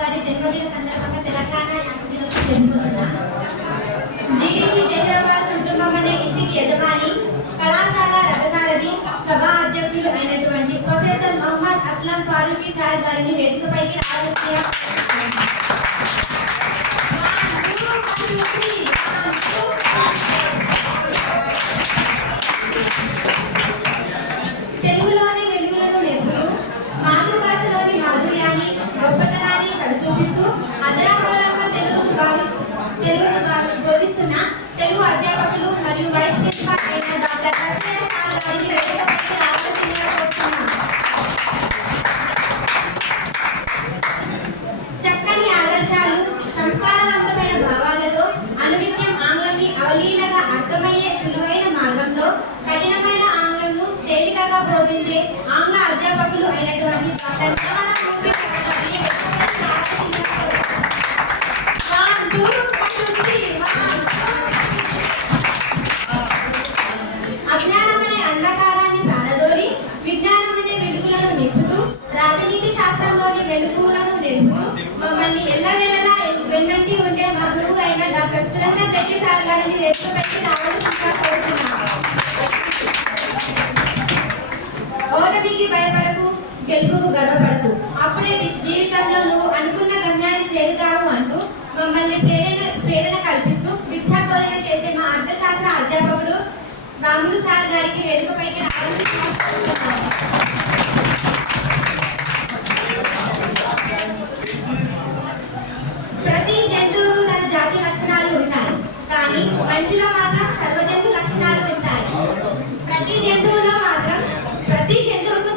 గారి జన్మదిన సందర్భంగా తెలంగాణ యాస దినోత్సవం జరుపుకుంటున్నాం. జీడీసీ జైరాబాద్ కుటుంబం అనే ఇంటికి యజమాని, కళాశాల రథసారథి, సభా అధ్యక్షులు అయినటువంటి ప్రొఫెసర్ మొహమ్మద్ అస్లం ఫారూఖీ సార్ గారిని వేదికపైకి రావాల్సిందిగా తెలుగులోని వెలుగులను నేర్పుతూ మాతృభాషలోని మాధుర్యాన్ని గొప్పతనాన్ని చూపిస్తూ అదరాకులంగా తెలుగును బోధిస్తున్న తెలుగు అధ్యాపకులు మరియు వైస్ ప్రిన్సిపాల్ అయిన డాక్టర్ అక్షయ సార్ గారిని వేదికపైకి రావాల్సిందిగా కోరుతున్నాం. చక్కని ఆదర్శాలు, సంస్కారవంతమైన భావాలతో అనునిత్యం ఆంగ్లాన్ని అవలీలగా అర్థమయ్యే సులువైన మార్గంలో కఠినమైన ఆంగ్లంను తేలికగా బోధించే ఆంగ్ల అధ్యాపకులు అయినటువంటి డాక్టర్ అజ్ఞానమనే అంధకారాన్ని ప్రాణదోరి విజ్ఞానమనే వెలుగులను నింపుతూ రాజనీతి శాస్త్రంలోని వెలుగులను నేర్పుతూ మమ్మల్ని ఎల్లవేళలా వెన్నంటి ఉంటే మా గురువు అయిన డాక్టర్ సురేందర్ రెడ్డి సార్ గారిని వేదికపైకి రావాల్సిందిగా కోరుతున్నాము. ఓటమికి భయపడకు, గెలుపుకు గర్వపడకు, అప్పుడే జీవితంలో నువ్వు అనుకున్న గమ్యాన్ని చేరుతావు అంటూ మమ్మల్ని ప్రేరణ కల్పిస్తూ విద్యా బోధన చేసే మా అర్థశాస్త్ర అధ్యాపకుడు రాములు సార్ గారికి వేదికపైకి రావాల్సిందిగా కోరుతున్నాము. ప్రతి జంతువుకు తన జాతి లక్షణాలు ఉంటాయి, కానీ మనిషిలో మాత్రం సర్వజంతు లక్షణాలు ఉంటాయి. ప్రతి జంతువుకు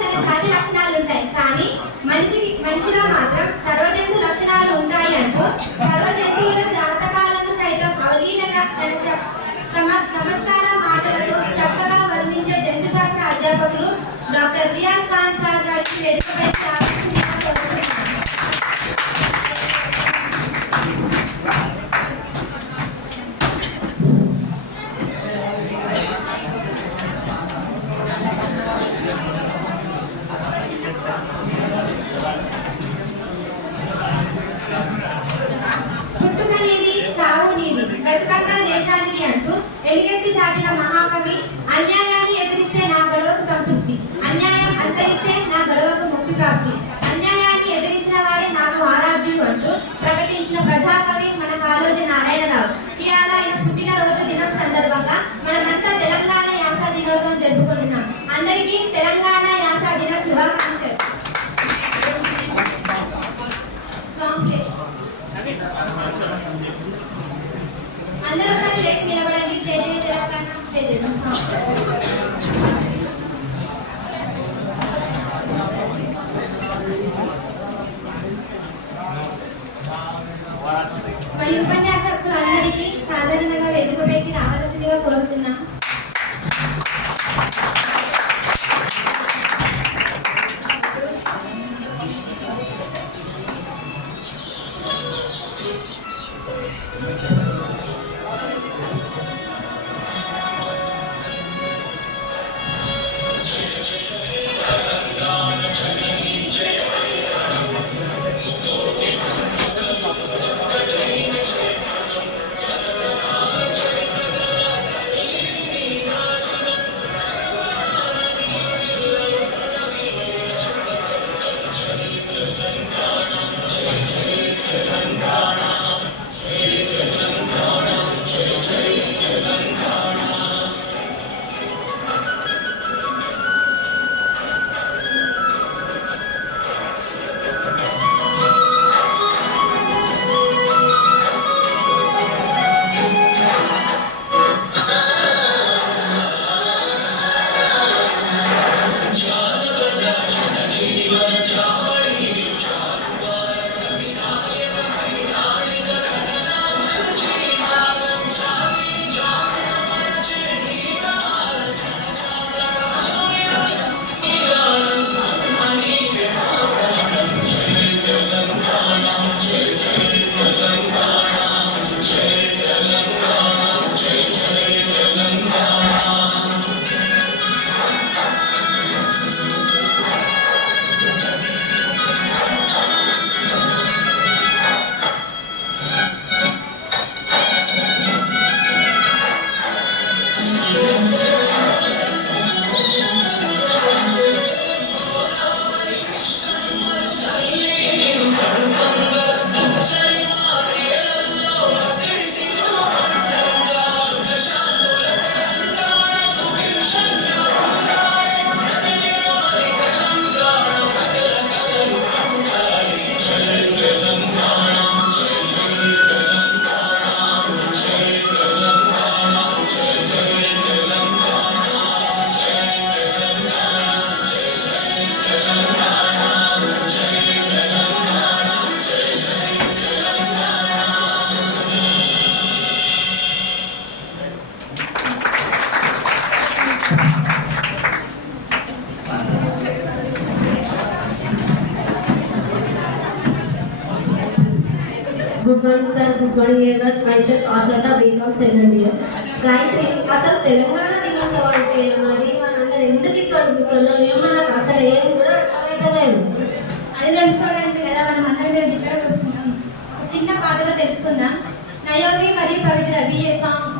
తన జాతి లక్షణాలు ఉంటాయి, కానీ మనిషిలో మాత్రం సర్వజంతు లక్షణాలు ఉంటాయి అంటూ సర్వజంతువుల జాతకాలను సైతం అవలీలగా తమ చమత్కార మాటలతో చక్కగా వర్ణించే జంతుశాస్త్ర అధ్యాపకులు డాక్టర్ రియాజ్ ఖాన్ సార్ గారికి వేదికపైకి రావాల్సిందిగా కోరుతున్నాను. దేశానికి అంటూ ఎలుగెత్తి చాటిన మహాకవి, అన్యాయాన్ని ఎదిరిస్తే నా గొడవకు సంతృప్తి, అన్యాయం అనుసరిస్తే నా గొడవకు ముక్తి ప్రాప్తి, అన్యాయాన్ని ఎదిరించిన వారే నాకు ఆరాధ్యులు అంటూ ప్రకటించిన ప్రజాకవి మన కాళోజీ నారాయణరావు. ఇవాళ ఆయన పుట్టినరోజు దినం సందర్భంగా మనమంతా తెలంగాణ యాస దినోత్సవం జరుపుకుంటున్నాం. అందరికీ తెలంగాణ యాస దిన శుభాకాంక్షలు. అందరూ ఒకసారి లేచి నిలబడండి. ప్లేజీ తెలంగాణ ప్లే చేద్దాం. మరి ఉపన్యాసకులందరికీ సాధారణంగా వేదికపైకి రావాల్సిందిగా కోరుతున్నాం. Morning sir, good morning everyone. myself Ashlata, BCom second year. Gayatri, అసలు తెలంగాణ దినోత్సవం అంటే మరి మనందరూ ఎందుకు ఇక్కడ కూర్చున్నాం మనకు అసలు ఏం కూడా అర్థమవుతలేదు. అది తెలుసుకోవడానికి కదా మనం అందరం ఇక్కడ కూర్చున్నాం. చిన్న పాటలో తెలుసుకుందాం. నయోమి మరియు పవిత్ర బిఏ సాంగ్.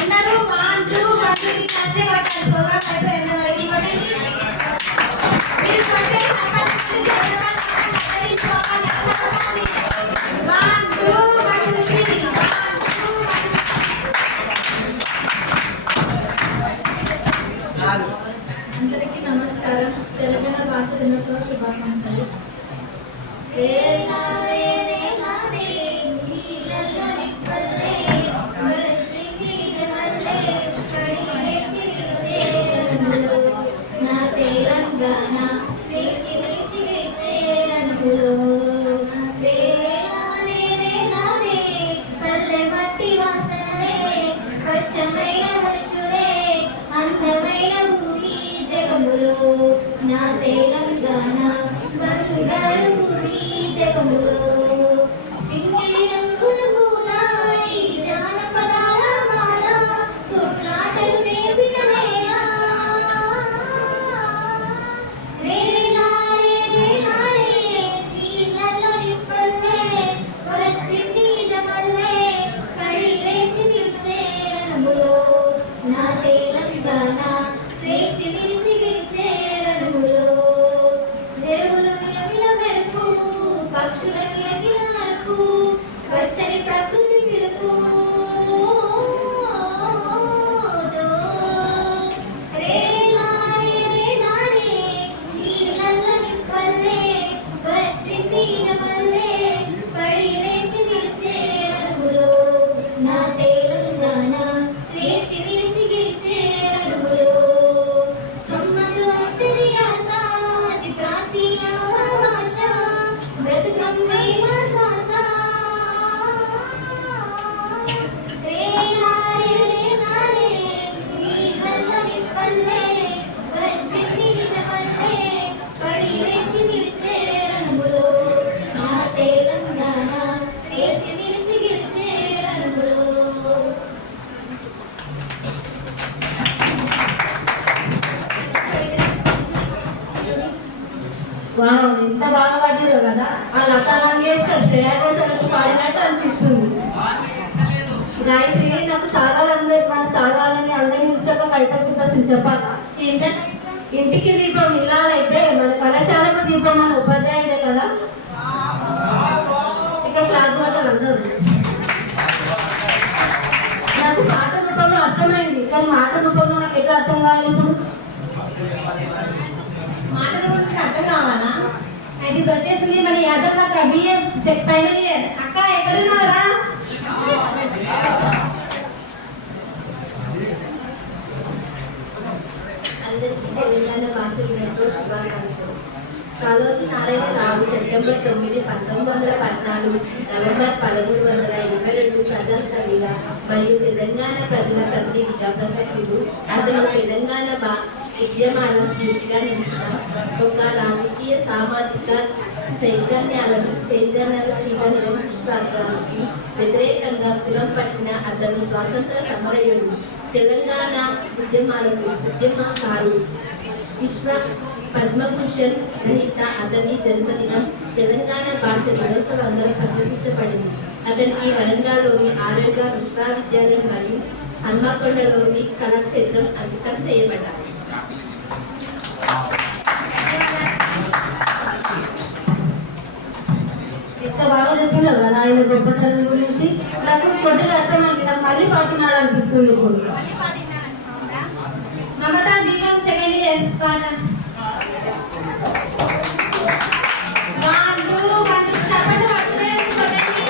అందరూ 1 2 3 కలిసే కొట్టాలి. ప్రోగ్రామ్ అయిపోయేంత వరకు కొట్టండి. మీరు కొట్టే అందరికీ నమస్కారం. తెలంగాణ భాష దినోత్సవ శుభాకాంక్షలు. నా తెలంగాణ పల్లె మట్టి వాసనలే, స్వచ్ఛమైన మనుషులే, అందమైన భూమి జగములో. నా తెలంగాణ బంగారు భూమి జగములో. సింగిడి రంగుల పూల ఈ జానపదాల మాల, కొట్లాటలు నేర్పిన నేల. నీళ్ళల్లో నిప్పల్లే వచ్చింది నిజమల్లే, కడి లేచి నిలిచే రణములో. నా తెలంగాణ లేచి నిలిచి గెలిచే రణములో. చెరువులు విలవిల మెరుపు, పక్షుల కిలకిల అరుపు, పచ్చని ప్రకృతి పిలుపు. నీళ్ళల్లో నిప్పల్లే వచ్చింది నిజమల్లే, పడి లేచి నిలిచే రణములో. నా తెలంగాణ లేచి నిలిచి గెలిచే రణములో. కమ్మలు అంటది ఆశ, అతి ప్రాచీన భాష, బ్రతుకమ్మే మా శ్వాస. నీళ్ళల్లో నిప్పల్లే వచ్చింది నిజమల్లే, పడి లేచి నిలిచే రణములో. నా తెలంగాణ లేచి నిలిచి గెలిచే రణములో. వావ్, ఎంత బాగా పాడారో కదా. ఆ లతా మంగేష్కర్, శ్రేయా ఘోషల్ వచ్చి పాడినట్టు అనిపిస్తుంది. గాయత్రి, నాకు సాగాలందరూ మన సాగాలని అందరినీ చూసాక కైతక్కుతాను చెప్పాలా. ఇంటికి దీపం ఇల్లాలైతే మన కళాశాలకు దీపం మన ఉపాధ్యాయుడే కదా. ఇక క్లాస్ పట్టాలి అందరూ. నాకు పాట రూపంలో అర్థమైంది, కానీ మాట రూపంలో నాకు ఎట్లా అర్థం కావాలి ఇప్పుడు? మాట రూపంలో అర్థం కావాలా? అది వచ్చేసింది మన యాదవ్ అక్క, బిఏ ఫైనల్ ఇయర్. అక్క ఎక్కడున్నావురా? అందరికీ తెలంగాణ భాష దినోత్సవ శుభాకాంక్షలు. కాళోజీ నారాయణరావు సెప్టెంబర్ 9, 1914, నవంబర్ 1322 ప్రజాకవిగా మరియు తెలంగాణ ప్రజల ప్రతినిధిగా ప్రసక్తుడు. అతను తెలంగాణ ఉద్యమాల స్ఫూర్తిగా నిలిచిన ఒక రాజకీయ సామాజిక చైతన్యశీలానికి వ్యతిరేకంగా కులం పట్టిన అతను స్వాతంత్ర సమరయోధుడు, తెలంగాణ ఉద్యమకారుడు, విశ్వ పద్మభూషణ్ రహిత అతని జన్మదినం తెలంగాణ భాష దినోత్సవంగా ప్రకటించబడింది. అతనికి వరంగల్లోని ఆరోగ్య విశ్వవిద్యాలయం మరియు హన్మకొండలోని కళాక్షేత్రం అంకితం చేయబడ్డాయి. ఎంత బాగా చెప్తున్నారు కదా ఆయన గొప్పతనం గురించి. నాకు కొద్దిగా అర్థమైంది, నాకు మళ్ళీ పాటినాలనిపిస్తుంది ఇప్పుడు. మమత, బీకామ్ సెకండ్ ఇయర్ పాట. చప్పట్లు కడుతున్నాయి కొట్టండి.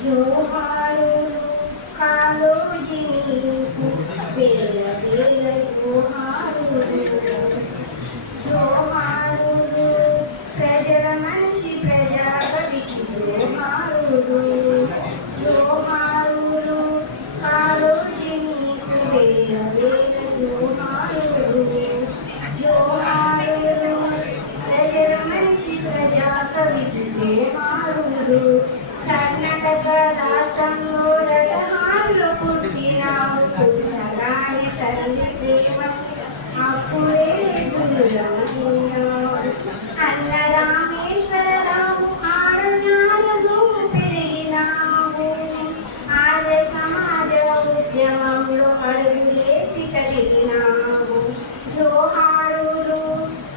జోహారు కాలో వేల వేల జోహారులు జోహారులు ప్రజల మనిషి ప్రజా కవికి జోహారులు కర్ణాటక రాష్ట్రంలో రటహారులు పుట్టినాము పుట్టగాని తల్లి ప్రేమ అప్పుడే గురురాము అన్న రామేశ్వరరావు ఆడజాలలో పెరిగినాము ఆర్య సమాజ ఉద్యమంలో అడుగులేసి కలిగినాము జోహారులు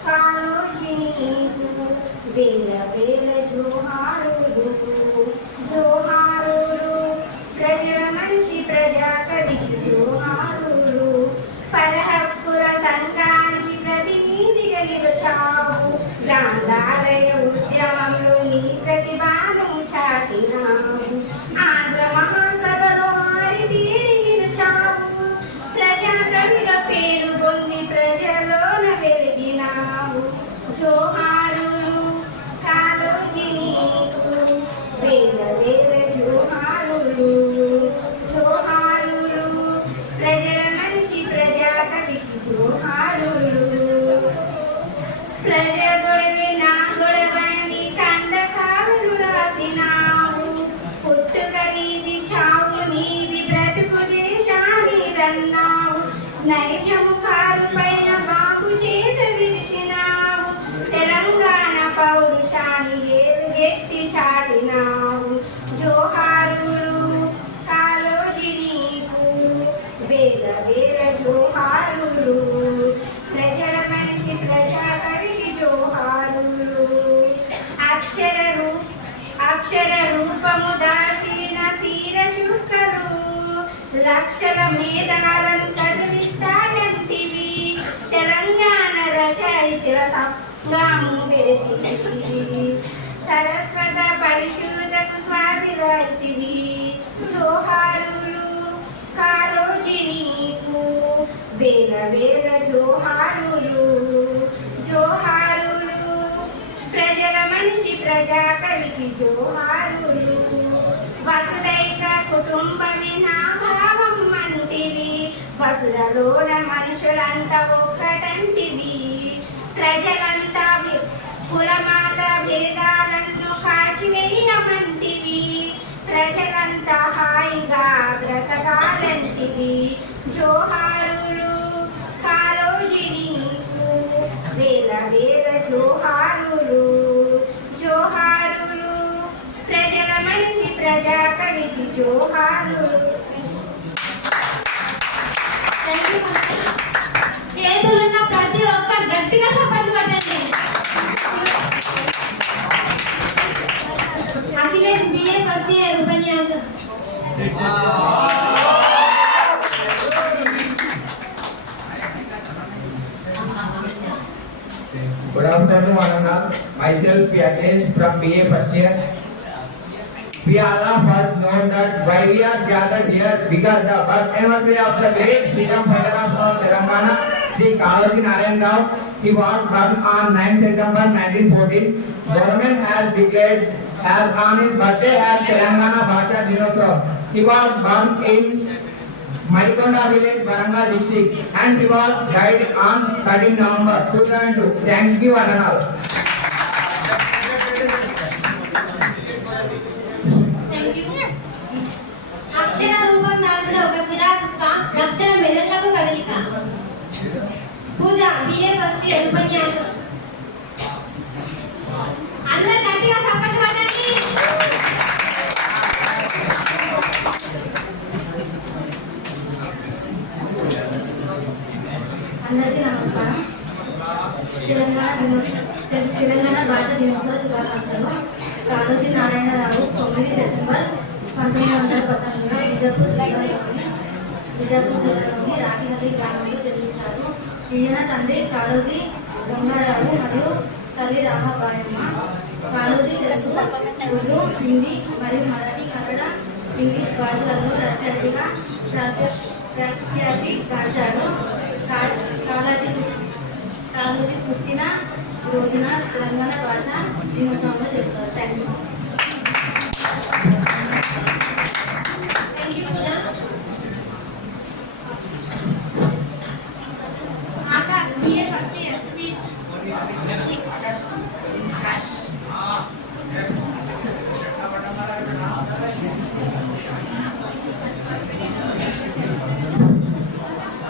కాళోజీ నీకు వేల వేల జోహారులు జోహారులు ప్రజల మనిషి ప్రజా కవికి జోహారులు పరహక్కుల సంఘానికి ప్రతినిధిగా నిలిచావు గ్రంథాలయ ఉద్యమంలో నీ ప్రతిభను చాటినావు ఆంధ్ర మహాసభలో మారితీరి నిలిచావు ప్రజా కవిగా పేరు పొంది ప్రజలోన వెలిగినావు జోహారులు కాళోజీ నీకు వేల వేల జోహారులు జోహారులు ప్రజల మనిషి ప్రజా కవికి జోహారులు ప్రజగొడవి నా గొడవని కండకాలను రాసినావు పుట్టుక నీది చావు నీది బ్రతుకు దేశానిదన్నావు నైజము కారు పైన బాబు చేత విరిచినావు తెలంగాణ పౌరుషాన్ని ఏలుగెత్తి చాటినావు జోహారులు కాళోజీ నీకు వేల వేల జోహారులు ప్రజల మనిషి ప్రజా కవికి జోహారులు అక్షర రూపము దాచిన సీర చుక్కలు లక్షల మేధాలను కదిలిస్తాయంటివి తెలంగాణ రచయితల సంగ్రాము పెడితివి సరస్వత పరిశుద్ధకు స్వాతిరైతివి జోహారులు కాళోజీ నీకు వేల వేల జోహారులు జోహారులు ప్రజల మనిషి ప్రజా కవికి జోహారులు వసుదైక కుటుంబమే నా భావం అంటివి వసుదలోన మనుషులంతా ఒక్కటంటివి ప్రజలంతా కులమాత భేదాలను కాల్చివేయమంటివి ప్రజలంతా హాయిగా బ్రతకాలంటివి జోహారులు కాళోజీ నీకు వేల వేల జోహారులు జోహారులు ప్రజల మనిషి ప్రజా కవికి జోహారులు చేతులున్న ప్రతి ఒక్క గట్టిగా చప్పట్లు కొట్టండి. అఖిలేష్ బిఏ ఫస్ట్ ఇయర్ ఉపన్యాసం. Good afternoon, one and all. Myself, Akhilesh from BA first year. We all of us know that why we are gathered here because the birth anniversary of the great freedom fighter of our Telangana, Sri Kaloji Narayan Rao. He was born on 9 September 1914. Government has declared as on his birthday as Telangana Bhasha Dinotsav. He was born in Madikonda village, Warangal district, and he was died on 13 November 2002. Thank you, one and all. అక్షర రూపం దాల్చిన ఒక చిరా చుక్క లక్షల మెదళ్లకు కదలిక. పూజ BA first year ఉపన్యాసం. అందరూ గట్టిగా చప్పట్లు కొట్టండి. అందరికీ నమస్కారం. తెలంగాణ భాష దినోత్సవ శుభాకాంక్షలు. కాళోజీ నారాయణరావు 9 సెప్టెంబర్ 1919 విజయపూర్ జిల్లాలోని రాటిహల్లి గ్రామంలో జన్మించారు. ఈయన తండ్రి కాళోజీ గంగారావు మరియు తల్లి రామాబాయమ్మ. కాళోజీ తెలుగు, ఉర్దూ, హిందీ మరియు మరాఠీ, కన్నడ, ఇంగ్లీష్ భాషలలో రచయితగా ప్రఖ్యాతి గాంచాడు. కాళోజీ పుట్టిన రోజున తెలంగాణ భాష దినోత్సవంగా జరుగుతారు. Thank you.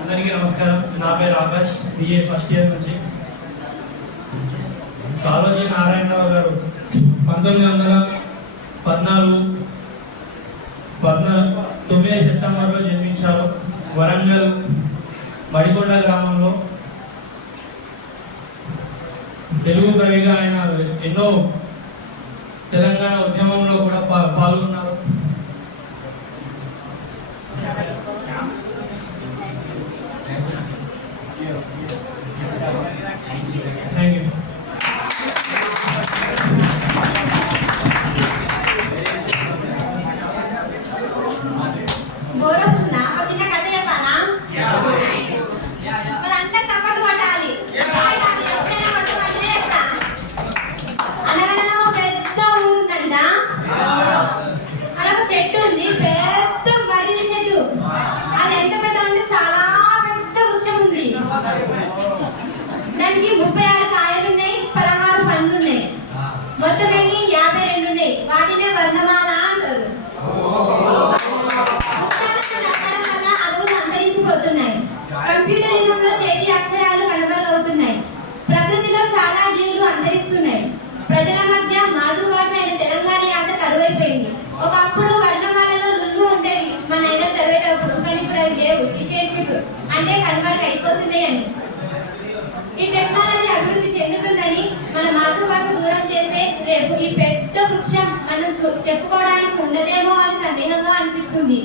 అందరికీ నమస్కారం. నా పేరు ఆకాష్, బిఏ ఫస్ట్ ఇయర్ నుంచి. కాళోజీ నారాయణరావు గారు 1914 సెప్టెంబర్లో జన్మించారు. వరంగల్ మడికొండ గ్రామంలో. తెలుగు కవిగా ఆయన ఎన్నో తెలంగాణ ఉద్యమంలో కూడా పాల్గొన్నారు. Thank you. బోర్ వస్తుందా? ఒక చిన్న కథ చెప్పాలా? వాళ్ళంతా చప్పట్లు కొట్టాలి. ఎప్పుడైనా కొట్టమంటేనే చెప్తా. అనగనగా ఒక పెద్ద ఊరుందంట. అక్కడ ఒక చెట్టు ఉంది, పెద్ద మర్రి చెట్టు. అది ఎంత పెద్ద అంటే చాలా పెద్ద వృక్షం ఉంది. దానికి 36 కాయలు ఉన్నాయి, 16 పండ్లు ఉన్నాయి. మొత్తం ఎన్ని 52 ఉన్నాయి. వాటినే వర్ణమాల అంటారు. అంతరించిపోతున్నాయి. కంప్యూటర్ యుగంలో చేతి అక్షరాలు కనుమరుగవుతున్నాయి. ప్రకృతిలో చాలా జీవులు అంతరిస్తున్నాయి. ప్రజల మధ్య మాతృభాష అయిన తెలంగాణ యాస కరువైపోయింది. ఒకప్పుడు వర్ణమాలలో రుళ్ళు ఉండేవి మన అయినా చదివేటప్పుడు, కానీ ఇప్పుడు అవి లేవు, తీసేసినప్పుడు. అంటే కనుమరుగు అయిపోతున్నాయి అని. ఈ టెక్నాలజీ అభివృద్ధి చెందుతుందని మన మాతృభాష దూరం చేసే రేపు ఈ పెద్ద వృక్షం మనం చెప్పుకోవడానికి ఉండదేమో అని సందేహంగా అనిపిస్తుంది.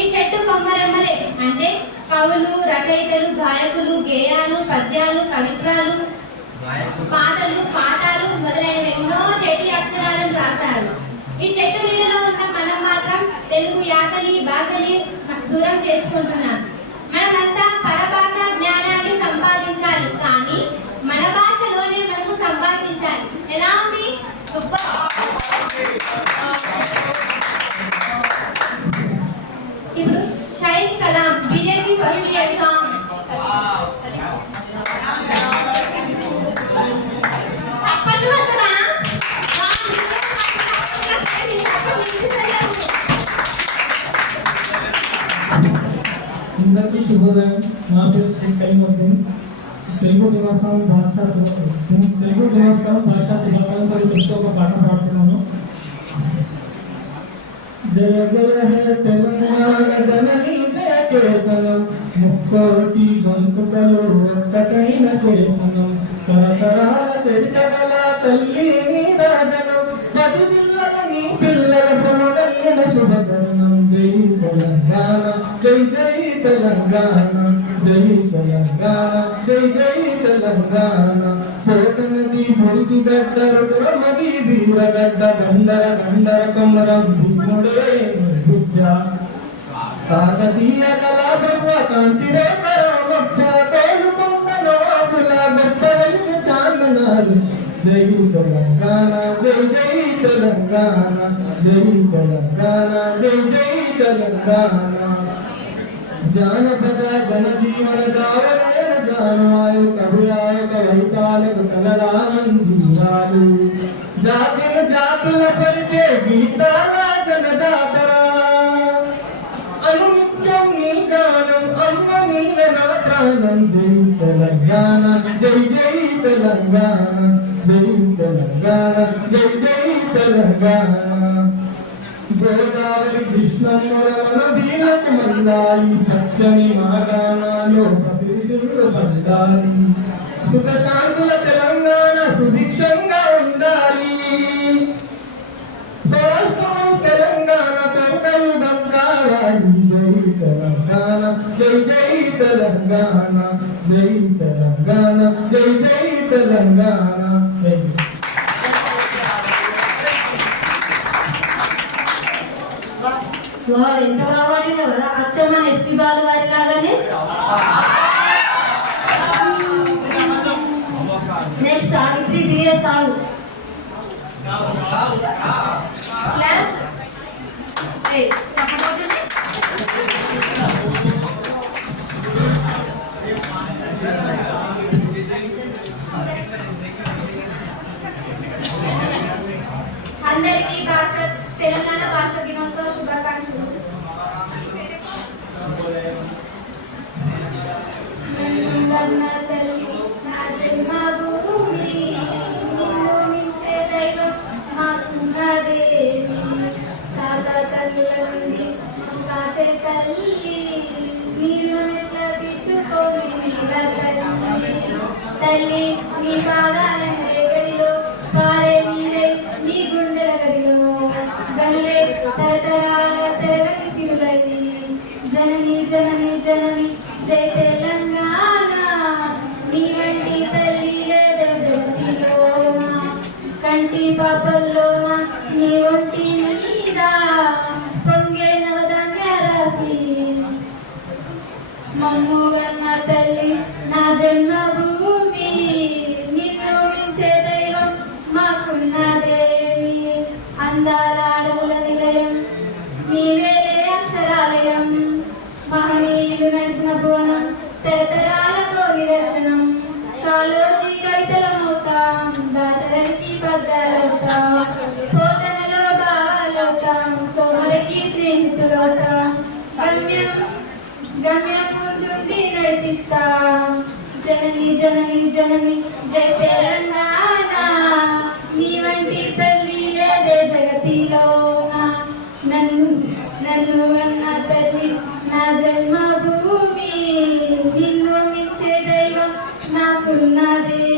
ఈ చెట్టు కొమ్మరెమ్మలే అంటే కవులు, రచయితలు, గాయకులు గేయాలు, పద్యాలు, కవిత్వాలు, పాటలు, పాఠాలు మొదలైన ఎన్నో చేతి అక్షరాలను రాశారు. ఈ చెట్టు నీడలో ఉన్న మనం మాత్రం తెలుగు యాసని, భాషని దూరం చేసుకుంటున్నాం. మనమంతా పరభాష జ్ఞానాన్ని సంపాదించాలి, కానీ మన భాషలోనే మనము సంభాషించాలి. ఎలా ఉంది? సూపర్. ఇప్పుడు shine Kalam BJP first year song. చప్పట్లు కొట్టరా? అందరికీ శుభోదయం. నా పేరు శ్రీ కైమోద్దీన్. తెలుగు దినోత్సవం భాషా శుభాకాంక్షలు చెప్తూ ఒక పాట పాడుతున్నాను. జయ జయ హే తెలంగాణ జననీ జయ కేతనం, ముక్కోటి గొంతుకలు ఒక్కటైన చేతనం, తరతరాల చరిత గల తల్లి నీ రాజనం, 10 జిల్లాల నీ పిల్లల ప్రమదల్లిన శుభకరణం. జై తెలంగాణ, జై జై తెలంగాణ, జై తెలంగాణ, జై జై తెలంగాణ. పోతనది పొరిటి గడ్డ రుద్రమది వీరగడ్డ, గండర గండర కొమరం భీముడే విద్య, కాకతీయ కళా సర్వ కాంతి రేఖ తోలుకున్న నవాబుల గొప్ప వెలుగు చాందనాలు. జై తెలంగాణ, జై జై తెలంగాణ, జై తెలంగాణ, జై జై తెలంగాణ. జానపద జనజీవన జావరేణ జానవాయు కవియాయ కవితాలకు కలరామంజీవాలు, జాతుల జాతుల పరిచే గీతాల జనజాతర, అనునిత్యం నీ గానం అమ్మ నీవే నా ప్రాణం. జై తెలంగాణ, జై జై తెలంగాణ, జై తెలంగాణ, జై జై తెలంగాణ. గోదావరి కృష్ణమ్మరమణ బీలకు మల్లాలి, పచ్చని మాగాణాలో ప్రసిద్ధులు బండాలి. సుఖశాంతుల తెలంగాణ సుభిక్షంగా ఉండాలి. స్వరాష్ట్రం తెలంగాణ స్వర్గయుగం కావాలి. జై తెలంగాణ, జై జై తెలంగాణ, జై తెలంగాణ, జై జై తెలంగాణ. ఎంత బాగా పాడినావు కదా, అచ్చం మన ఎస్పీ బాలు గారి లాగానే. Next Savitri BA song. అందరికీ తెలంగాణ భాష దినోత్సవ శుభాకాంక్షలు. తల్లి నీ పాదాల రేగడిలో పారే నీరై నీ గుండెల గదిలో గనులే తరతరాల తెరగని సిరులై జనని జనని జనని జై తెలంగాణ నీ వంటి తల్లి లేదే జగతిలోన కంటి పాపల్లోన నీ ఒంటి మీద పొంగే నవధాన్య రాశి మమ్ము అన్న తల్లి నా జన్మభూమి నిన్ను మించే దైవం మాకున్నదేమి అందాల అడవుల నిలయం నీవేలే అక్షరాలయం మహనీయులు నడిచిన భువనం తరతరాలతో నిదర్శనం కాలోజీ కవితల మౌతాం దాశరథికి పద్యాలవుతాం పోతనలో భావాలవుతాం సోమరికి స్నేహితులవుతాం గమ్యం ముందుండి నడిపిస్తా జనని జనని జనని జై తెలంగాణ నీ వంటి తల్లి లేదే జగతిలోన నన్ను అన్న తల్లి నా జన్మభూమి నిన్ను మించే దైవం నాకున్నదే.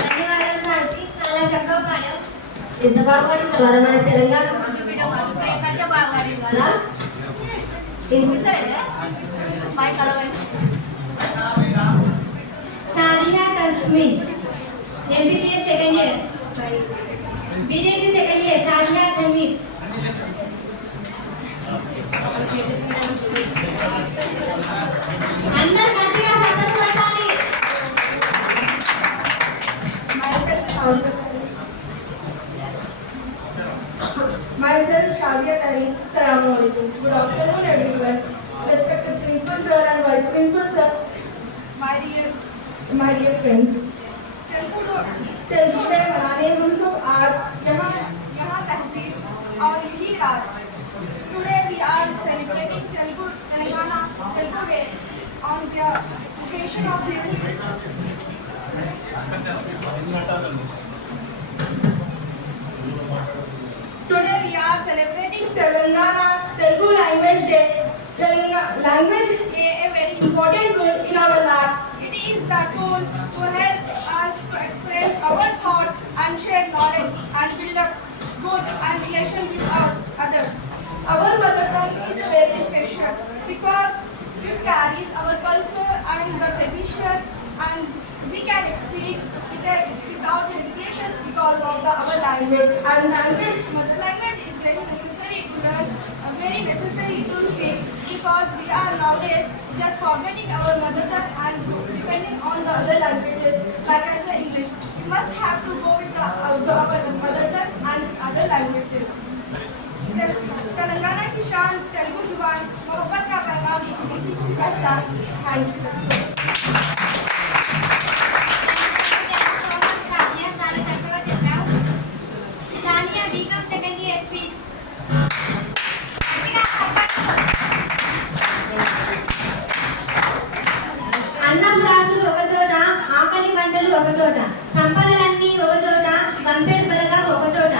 ధన్యవాదాలు భారతి, చాలా చక్కగా పాడావు. ఎంత బాగా పాడిందో కదా మన తెలంగాణ కదా Shadiya Tasmin MBBS second year, BJP second year. Shadiya Tasmin అందరు మంచిగా సపోర్ట్ పెట్టాలి. Myself, Shadia Karim. Assalamu alaikum. Good afternoon, everyone. Respected Principal Sir and Vice Principal Sir, my dear friends. Telugu day मनाने हम सब आज यहाँ तहसील और यही राज. Today we are celebrating Telangana Telugu Day on the occasion of this. Today we are celebrating Telangana Telugu Language Day. Language play a very important role in our life. It is the tool to help us to express our thoughts and share knowledge and build up good and relation with others. Our mother tongue is very special because it carries our culture and the tradition, and we can speak without hesitation because of our language. And mother language is very necessary to learn, very necessary to speak, because we are nowadays just forgetting our mother tongue and depending on the other languages like I said English. We must have to go with our mother tongue and other languages. Telangana की शान तेलुगु जुबान मोहब्बत का पैगाम इसी की पहचान. Thank you so much. చాలా చక్కగా చెప్పావు. Sania BCom second year speech. అన్నం రాసులు ఒక చోట, ఆకలి మంటలు ఒక చోట, సంపదలన్నీ ఒక చోట, గంపెడు బలగా ఒక చోట,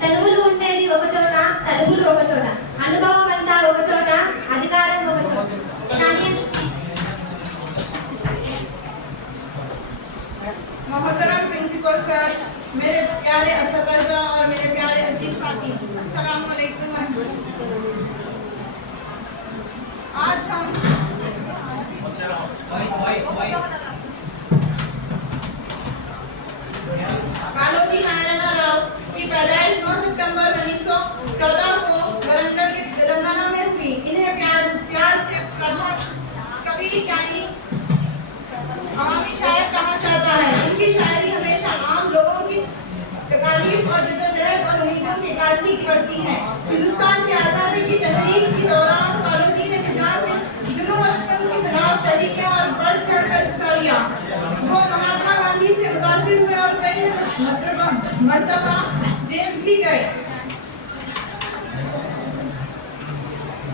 తెలుగులు ఉండేది ఒక చోట, తలుపులు ఒక చోట, అనుభవం అంతా ఒక చోట, అధికారం ఒక చోట. సానియా స్పీచ్. मोहतरम प्रिंसिपल सर, मेरे प्यारे असतज़ा और मेरे प्यारे अजीज साथी, अस्सलाम वालेकुम। आज हम कालोजी नारायण राव की पैदाइश 9 सितंबर 1914 को वरंगल के तेलंगाना में हुई। इन्हें प्यार से प्रथा कवि यानी अवामी शायर कहा जाता है। इनकी शायरी हमेशा आम लोगों की तकालीफ और जद्दोजहद और उम्मीदों की अक्कासी करती है। हिंदुस्तान की आज़ादी की तहरीक के दौरान कालोजी ने निजाम के जुल्म और सितम के खिलाफ तहरीकें और बढ़ चढ़ कर हिस्सा लिया। वो महात्मा गांधी से मुतासिर हुए और कई मर्तबा जेल भी गए।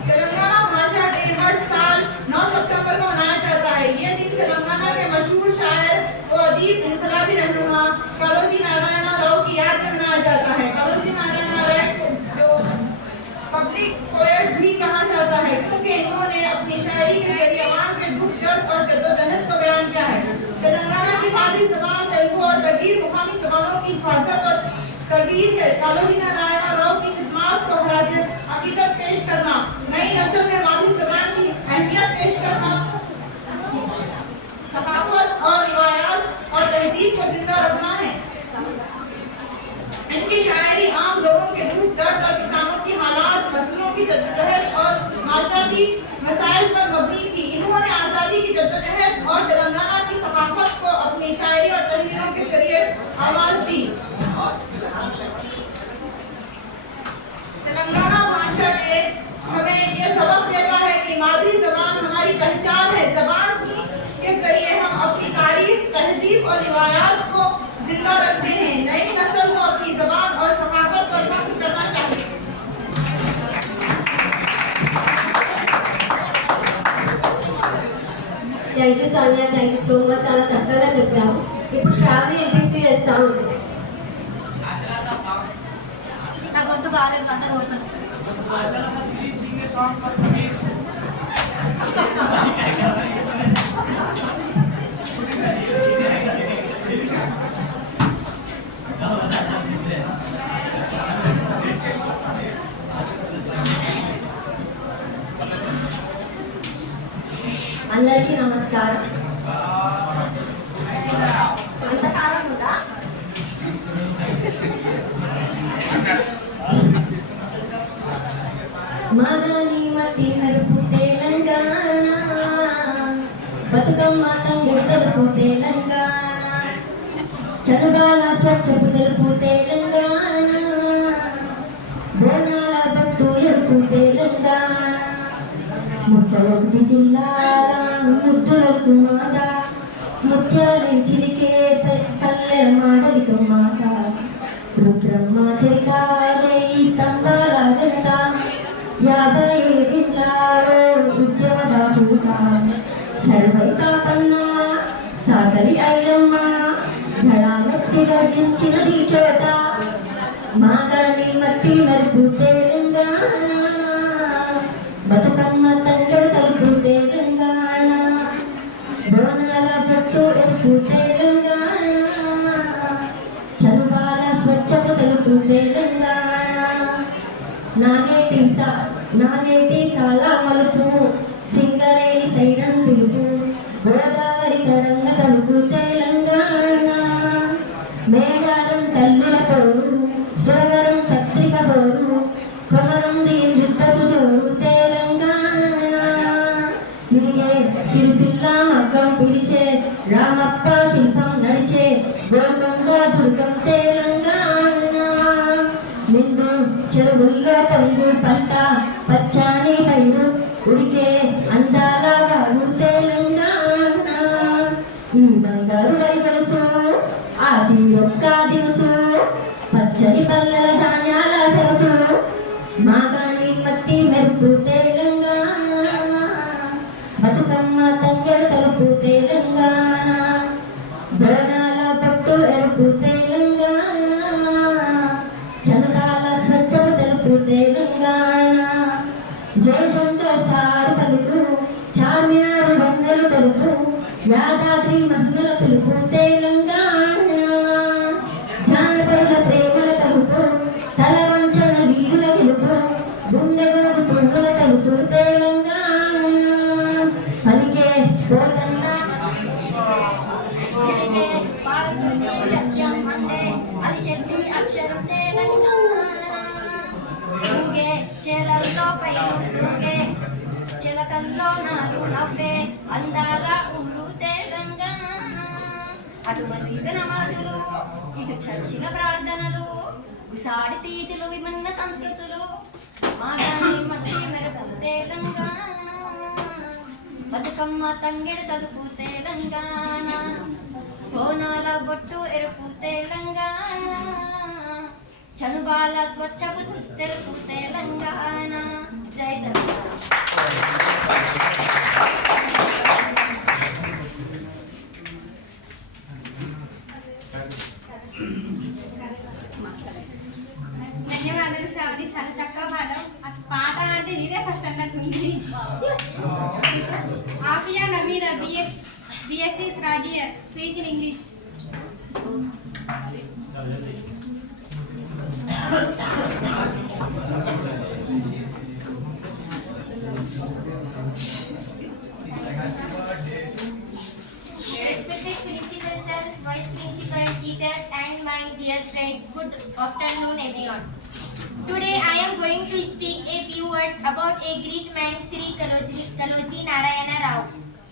तेलंगाना भाषा डे हर साल 9 सितंबर को मनाया जाता है। ये दिन तेलंगाना के मशहूर शायर व अदीब इनकलाबी रहनुमा कालोजी नारायण राव की याद में मनाया जाता है। कालोजी नारायण राव को जो पब्लिक पोएट भी कहा जाता है, क्योंकि इन्होंने अपनी शायरी के जरिए आवाम के दुख हिफाजत और तरबीज है। कालोजी नारायण राव की खिदमत को खराज अकीदत पेश करना, नई नस्ल में मादरी ज़बान की अहमियत पेश करना, सकाफत और रिवायात और तहजीब को जिंदा रखना है। इनकी शायरी आम लोगों के दुख दर्द और किसानों की हालात, मजदूरों की जद्दोजहद और माशराती मसाइल पर मबनी थी। इन्होंने आज़ादी की जद्दोजहद और तेलंगाना की सकाफत को अपनी शायरी और तहरीरों के जरिए आवाज़ दी। तेलंगाना भाषा में हमें ये सबक देता है कि मादरी ज़बान हमारी पहचान है। ज़बान ही के जरिए हम अपनी तारीख, तहजीब और रिवायात को जिंदा रखते हैं। नई नस्ल को अपनी ज़बान और सकाफत पर फख्र करना चाहिए। Thank you Sania, thank you so much. చాలా చక్కగా చెప్పావు. ఇప్పుడు శ్రావణి ఎంపీసీ చేస్తా ఉంటుంది. నాకు వద్దు బాగాలేదు, అందరూ పోతాను. అందరికీ నమస్కారం. అంతకాలం ఉందా? మాదాని మట్టి నరుపు తెలంగాణ, బతుకమ్మ తంగుడు తెలుపు తెలంగాణ, చనుబాల స్వచ్ఛపు తెలుపు తెలంగాణ, బోనాల బట్టు ఎరుపు తెలంగాణ, ముట్టొకటి జిల్లాల ముద్దులకు మాత, ముత్యాల చిలికే పల్లె మాడలిక మాత, రుద్రమ్మ చరితాలే స్తంభాల జనత, 50 జిల్లాలో ఉద్యమద పూట, సర్వైకాపన్న సాగరి ఐలమ్మ, ధడామెత్తి గర్జించినది చోట, మాగాని మట్టి నరుపు తెలంగాణ, బతుకమ్మ తంగడు తలుపు తెలంగాణ, బోనాల పట్టు ఎరుపు తెలంగాణ, చనుబాల స్వచ్ఛపు తెలుపు తెలంగాణ, నానేటి సాల మలుపు, సింగరేణి సైరం పిలుపు, గోదావరి తరంగ తలుపు తెలంగాణ, మేడారం తల్లుల పోరు, సురవరం పత్రిక పోరు, కొమరం నృత్తపు జోరు తెలంగాణ, తిరిగే సిరిసిల్ల మగ్గం పిలిచే, రామప్ప శిల్పం నడిచే, గోల్కొండ దుర్గం తెలంగాణ, నిండు చెరువుల్లో పరుగు పంట, పచ్చని పైరు ఉడికే అందాల వారు తెలంగాణ, ఈ బంగారు వరి గొలుసు ఆది ఒక్క దినుసు, పచ్చని పల్లెల ధాన్యాల సరసు, మాగాని మట్టి మెరుపు తెలంగాణ, బతుకమ్మ తంగడు తలుపు తెలంగాణ, బోనాల పట్టు ఎరుపు తెలంగాణ, చంద్రాల స్వచ్ఛపు తెలుపు తెలంగాణ, జయశంకర్ సారు పలుకు, చార్మినారు వందలు తెలుపు, యాదాద్రి మహిళల తెలుపు తెలంగాణ, జానపదుల ప్రేమల తలుపు, తల వంచన వీరుల గెలుపు, గుండె గొడుగు పువ్వుల తలుపు తెలంగాణ, పలికే పోతన్న చిలికే పాల్గొనే సత్యం అంటే అది శక్తి అక్షరం తెలంగాణ, ఊగే చెలల్లో పై ఊగే, చిలకల్లో నారు నవ్వే అందాల ఊరు తెలంగాణ, అటు మసీదు నమాజులు, ఇటు చర్చిల ప్రార్థనలు, విసాడి తీజులు విభిన్న సంస్కృతులు, మాగాని మట్టి మెరుపు తెలంగాణ, బతుకమ్మ తంగెడు తలుపు తెలంగాణ, బోనాల బొట్టు ఎరుపు తెలంగాణ, చనుబాల స్వచ్ఛపు తెలుపు తెలంగాణ. జై తెలంగాణ. ధన్యవాదాలు శ్రావణి, చాలా చక్కగా పాడావు. పాట అంటే నీదే ఫస్ట్ అన్నట్టుంది. Afiya Namira BSc third year speech in English. Respected principal sir, vice principal, teachers, and my dear friends, good afternoon, everyone. Today I am going to speak a few words about a great man, Sri Kaloji Narayana Rao.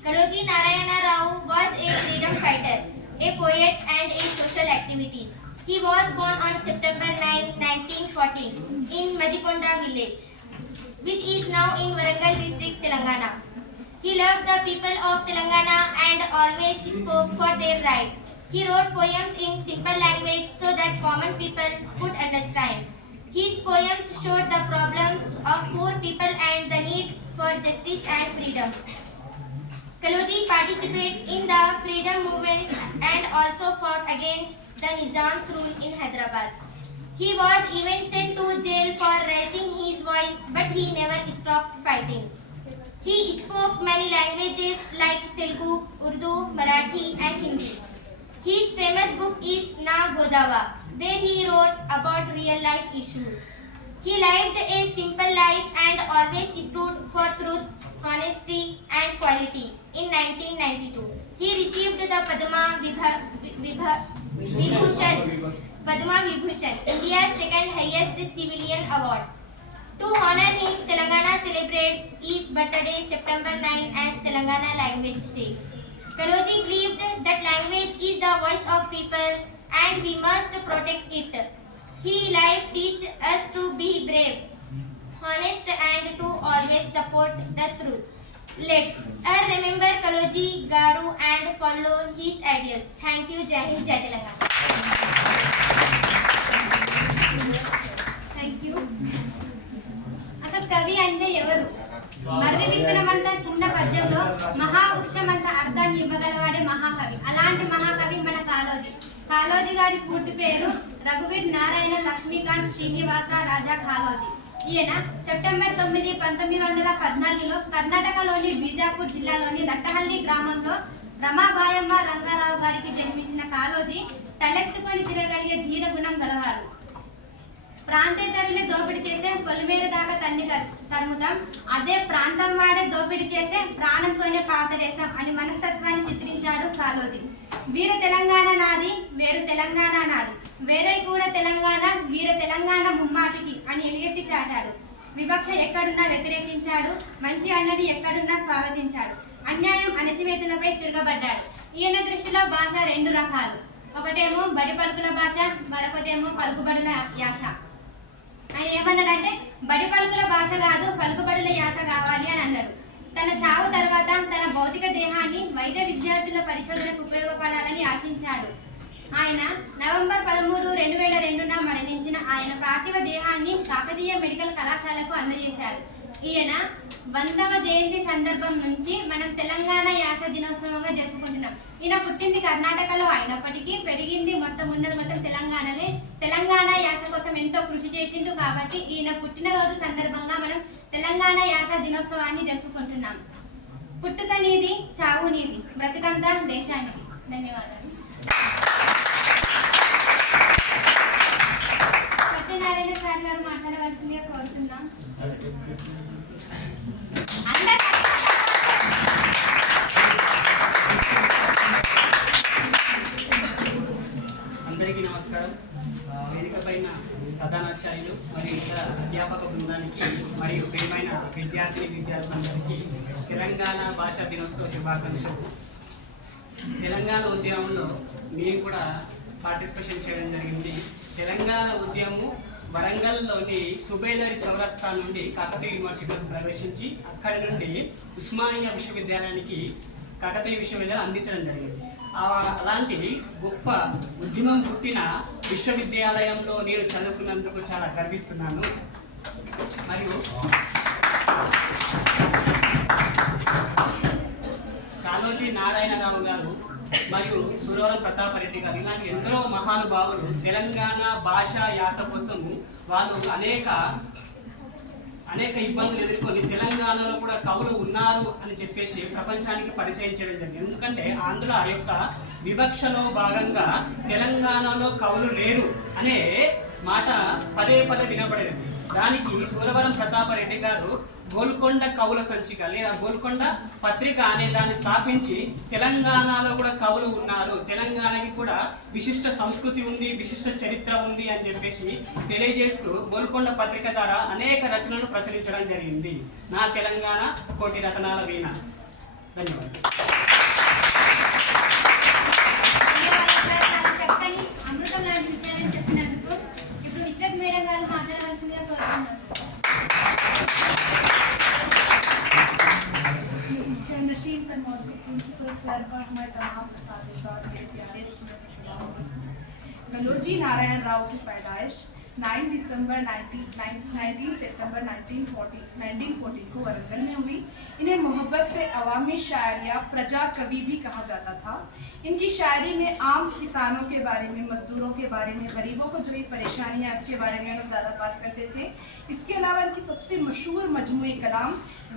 Kaloji Narayana Rao was a freedom fighter, a poet, and a social activist. He was born on September 9, 1914, in Madikonda village, which is now in Warangal district, Telangana. He loved the people of Telangana and always spoke for their rights. He wrote poems in simple language so that common people could understand. His poems showed the problems of poor people and the need for justice and freedom. Kaloji participated in the freedom movement and also fought against the Nizam's rule in Hyderabad. He was even sent to jail for raising his voice, but he never stopped fighting. He spoke many languages like Telugu, Urdu, Marathi and Hindi. His famous book is Na Godawa, where he wrote about real life issues. He lived a simple life and always stood for truth, honesty and quality. In 1992, he received the Padma Vibhushan, India's second highest civilian award. To honor him, Telangana celebrates his birthday September 9 as Telangana Language Day. Kaloji believed that language is the voice of people and we must protect it. His life teaches us to be brave, honest and to always support the truth. Let us remember Kaloji Garu and follow his ideals. Thank you. Jai Hind, Jai Telangana. Thank you. అసలు కవి అంటే ఎవరు? మర్రి విత్తనమంత చిన్న పద్యంలో మహావృక్షమంత అర్థాన్ని ఇవ్వగలవాడే మహాకవి. అలాంటి మహాకవి మన కాళోజీ. కాళోజీ గారి పూర్తి పేరు రఘువీర్ నారాయణ లక్ష్మీకాంత్ శ్రీనివాస రాజా కాళోజీ. ఈయన సెప్టెంబర్ 9, 1914లో కర్ణాటకలోని బీజాపూర్ జిల్లాలోని రట్టహల్లి గ్రామంలో రమాబాయమ్మ రంగారావు గారికి జన్మించిన కాళోజీ తలెత్తుకొని తిరగలిగే ధీర గుణం గలవారు. ప్రాంతేతరులే దోపిడీ చేసే పొలిమేర దాకా తన్ని తరుముతాం, అదే ప్రాంతం వాడే దోపిడీ చేసే ప్రాణంతోనే పాతరేసాం అని మనస్తత్వాన్ని చిత్రించాడు కాళోజీ. వీర తెలంగాణ నాది, వేరు తెలంగాణ నాది, వేరే కూడా తెలంగాణ, వీర తెలంగాణ ముమ్మాటికి అని ఎలుగెత్తి చాటాడు. వివక్ష ఎక్కడున్నా వ్యతిరేకించాడు, మంచి అన్నది ఎక్కడున్నా స్వాగతించాడు, అన్యాయం అణచివేతలపై తిరగబడ్డాడు. ఈయన దృష్టిలో భాష రెండు రకాలు, ఒకటేమో బడి పలుకుల భాష, మరొకటేమో పలుకుబడుల యాస. ఆయన ఏమన్నాడంటే బడి పలుకుల భాష కాదు, పలుకుబడుల యాస కావాలి అని అన్నాడు. తన చావు తర్వాత తన భౌతిక దేహాన్ని వైద్య విద్యార్థుల పరిశోధనకు ఉపయోగపడాలని ఆశించాడు. ఆయన నవంబర్ 13, 2002న మరణించిన ఆయన పార్థివ దేహాన్ని కాకతీయ మెడికల్ కళాశాలకు అందజేశారు. ఈయన 100వ జయంతి సందర్భం నుంచి మనం తెలంగాణ యాస దినోత్సవంగా జరుపుకుంటున్నాం. ఈయన పుట్టింది కర్ణాటకలో అయినప్పటికీ పెరిగింది ఉన్నది మొత్తం తెలంగాణలే. తెలంగాణ యాస కోసం ఎంతో కృషి చేసిండు కాబట్టి ఈయన పుట్టినరోజు సందర్భంగా మనం తెలంగాణ యాస దినోత్సవాన్ని జరుపుకుంటున్నాం. పుట్టుక నీది, చావు నీది, బ్రతుకంతా దేశానికి. ధన్యవాదాలు. సత్యనారాయణ సార్ గారు మాట్లాడవలసిందిగా కోరుతున్నాం. అందరికీ నమస్కారం. వేదిక పైన ప్రధానాచార్యులు మరియు ఇతర అధ్యాపక బృందానికి మరియు ప్రియమైన విద్యార్థులందరికీ తెలంగాణ భాషా దినోత్సవ శుభాకాంక్షలు. తెలంగాణ ఉద్యమంలో నేను కూడా పార్టిసిపేషన్ చేయడం జరిగింది. తెలంగాణ ఉద్యమం వరంగల్లోని సుబేదారి చౌరస్తా నుండి కాకతీయ యూనివర్సిటీకి ప్రవేశించి అక్కడి నుండి ఉస్మానియా విశ్వవిద్యాలయానికి కాకతీయ విశ్వవిద్యాలయం అందించడం జరిగింది. అలాంటి గొప్ప ఉద్యమం పుట్టిన విశ్వవిద్యాలయంలో నేను చదువుకున్నందుకు చాలా గర్విస్తున్నాను. మరియు కాళోజీ నారాయణరావు గారు మరియు సురవరం ప్రతాపరెడ్డి గారు ఇలాంటి ఎందరో మహానుభావులు తెలంగాణ భాష యాస కోసం వాళ్ళు అనేక ఇబ్బందులు ఎదుర్కొని తెలంగాణలో కూడా కవులు ఉన్నారు అని చెప్పేసి ప్రపంచానికి పరిచయం చేయడం జరిగింది. ఎందుకంటే ఆంధ్రుల యొక్క వివక్షలో భాగంగా తెలంగాణలో కవులు లేరు అనే మాట పదే పదే వినబడేది. దానికి సూరవరం ప్రతాపరెడ్డి గారు గోల్కొండ కవుల సంచిక లేదా గోల్కొండ పత్రిక అనే దాన్ని స్థాపించి తెలంగాణలో కూడా కవులు ఉన్నారు, తెలంగాణకి కూడా విశిష్ట సంస్కృతి ఉంది, విశిష్ట చరిత్ర ఉంది అని చెప్పేసి తెలియజేస్తూ గోల్కొండ పత్రిక ద్వారా అనేక రచనలు ప్రచురించడం జరిగింది. నా తెలంగాణ కోటి రతనాల వీణ. ధన్యవాదాలు. చక్కని అమృతం లాంటి విషయాలను చెప్పినందుకు ఇప్పుడు విశ్వత్ మేడం గారు మాట్లాడవలసిందిగా కోరుతున్నాను. नशीन तनमौर के प्रिंसिपल सर और हमारे तमाम असातिज़ा और मेरे प्यारे स्टूडेंट्स, मेलोडी नारायण राव की पैदाइश 9 दिसंबर 19 सितंबर 1914 को वरंगल में हुई। इन्हें मोहब्बत से अवामी शायरिया प्रजा कवि भी कहा जाता था। इनकी शायरी में आम किसानों के बारे में, मजदूरों के बारे में, गरीबों को जो ये परेशानियाँ उसके बारे में वो ज़्यादा बात करते थे। इसके अलावा इनकी सबसे मशहूर मजमूए कलाम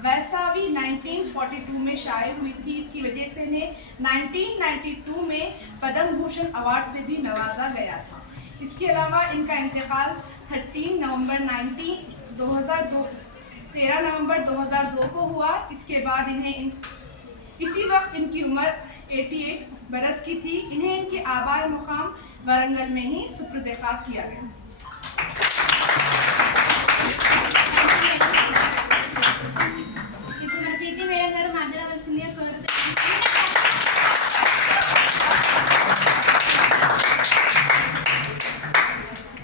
वैसावी 1942 में शायर हुई थी। इसकी वजह से इन्हें 1992 में पद्म भूषण अवार्ड से भी नवाजा गया था। इसके अलावा इनका इंतकाल 13 नवंबर 2002 को हुआ। इसके बाद इन्हें इसी वक्त इनकी उम्र 88 बरस की थी। इन्हें इनके आबाए मुकाम वरंगल में ही सुपुर्द खाक किया गया। ఇప్పుడు మన ప్రీతి మేడం గారు మాట్లాడవలసిందిగా కోరుతున్నాను.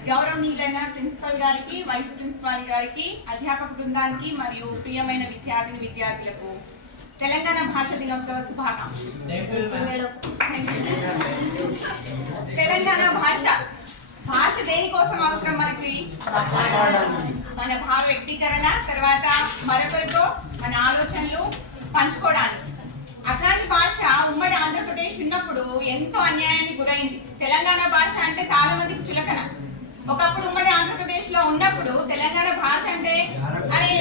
గౌరవనీయులైన ప్రిన్సిపల్ గారికి, వైస్ ప్రిన్సిపల్ గారికి, అధ్యాపక బృందానికి మరియు ప్రియమైన విద్యార్థులకు తెలంగాణ భాష దినోత్సవ శుభాకాంక్షలు. తెలంగాణ భాష దేనికోసం అవసరం మనకి? మన భావ వ్యక్తీకరణ, తర్వాత మరొకరితో మన ఆలోచనలు పంచుకోవడానికి. అట్లాంటి భాష ఉమ్మడి ఆంధ్రప్రదేశ్ ఉన్నప్పుడు ఎంతో అన్యాయానికి గురైంది. తెలంగాణ భాష అంటే చాలా మందికి చులకన. ఒకప్పుడు ఉమ్మడి ఆంధ్రప్రదేశ్ లో ఉన్నప్పుడు తెలంగాణ భాష అంటే అరే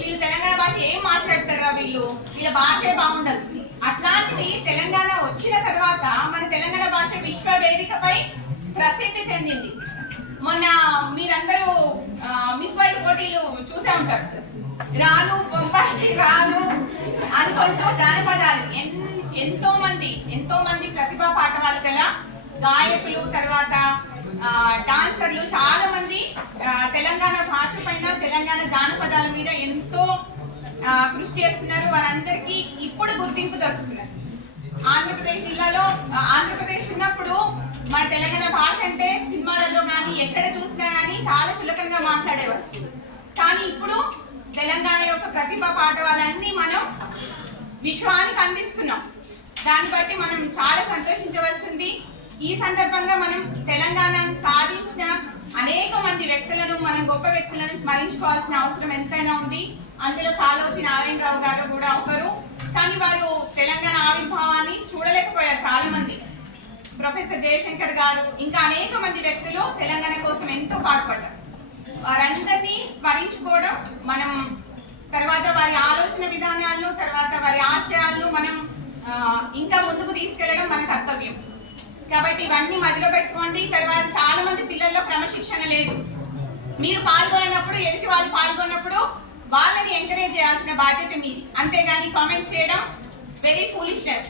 వీళ్ళు తెలంగాణ భాష ఏం మాట్లాడతారా, వీళ్ళ భాషే బాగుండదు. అట్లాంటిది తెలంగాణ వచ్చిన తర్వాత మన తెలంగాణ భాష విశ్వ వేదికపై ప్రసిద్ధి చెందింది. మొన్న మీరందరూ మిస్ వరల్డ్ పోటీలు చూసే ఉంటారు. రాను బొంబాయికి రాను అనుకుంటూ జానపదాలు ఎంతో మంది ప్రతిభా పాఠవాలు గల గాయకులు, తర్వాత డాన్సర్లు చాలా మంది తెలంగాణ భాష పైన, తెలంగాణ జానపదాల మీద ఎంతో కృషి చేస్తున్నారు. వారందరికీ ఇప్పుడు గుర్తింపు దొరుకుతున్నారు. ఆంధ్రప్రదేశ్ జిల్లాలో ఆంధ్రప్రదేశ్ ఉన్నప్పుడు మన తెలంగాణ భాష అంటే సినిమాలలో కానీ ఎక్కడ చూసినా కానీ చాలా చులకనగా మాట్లాడేవారు. కానీ ఇప్పుడు తెలంగాణ యొక్క ప్రతిభా పాఠవాలన్నీ మనం విశ్వానికి అందిస్తున్నాం. దాన్ని బట్టి మనం చాలా సంతోషించవలసింది. ఈ సందర్భంగా మనం తెలంగాణను సాధించిన అనేక మంది వ్యక్తులను, మనం గొప్ప వ్యక్తులను స్మరించుకోవాల్సిన అవసరం ఎంతైనా ఉంది. అందులో కాళోజీ నారాయణరావు గారు కూడా ఒకరు. కానీ వారు తెలంగాణ ఆవిర్భావాన్ని చూడలేకపోయారు చాలా మంది. ప్రొఫెసర్ జయశంకర్ గారు, ఇంకా అనేక మంది వ్యక్తులు తెలంగాణ కోసం ఎంతో పాటుపడ్డారు. వారందరినీ స్మరించుకోవడం, మనం తర్వాత వారి ఆలోచన విధానాలను, తర్వాత వారి ఆశయాలను మనం ఇంకా ముందుకు తీసుకెళ్లడం మన కర్తవ్యం. కాబట్టి ఇవన్నీ మదిలో పెట్టుకోండి. తర్వాత చాలా మంది పిల్లల్లో క్రమశిక్షణ లేదు. మీరు పాల్గొన్నప్పుడు, ఎదుటి వాళ్ళు పాల్గొన్నప్పుడు వాళ్ళని ఎంకరేజ్ చేయాల్సిన బాధ్యత మీది, అంతేగాని కామెంట్స్ చేయడం వెరీ ఫూలిష్నెస్.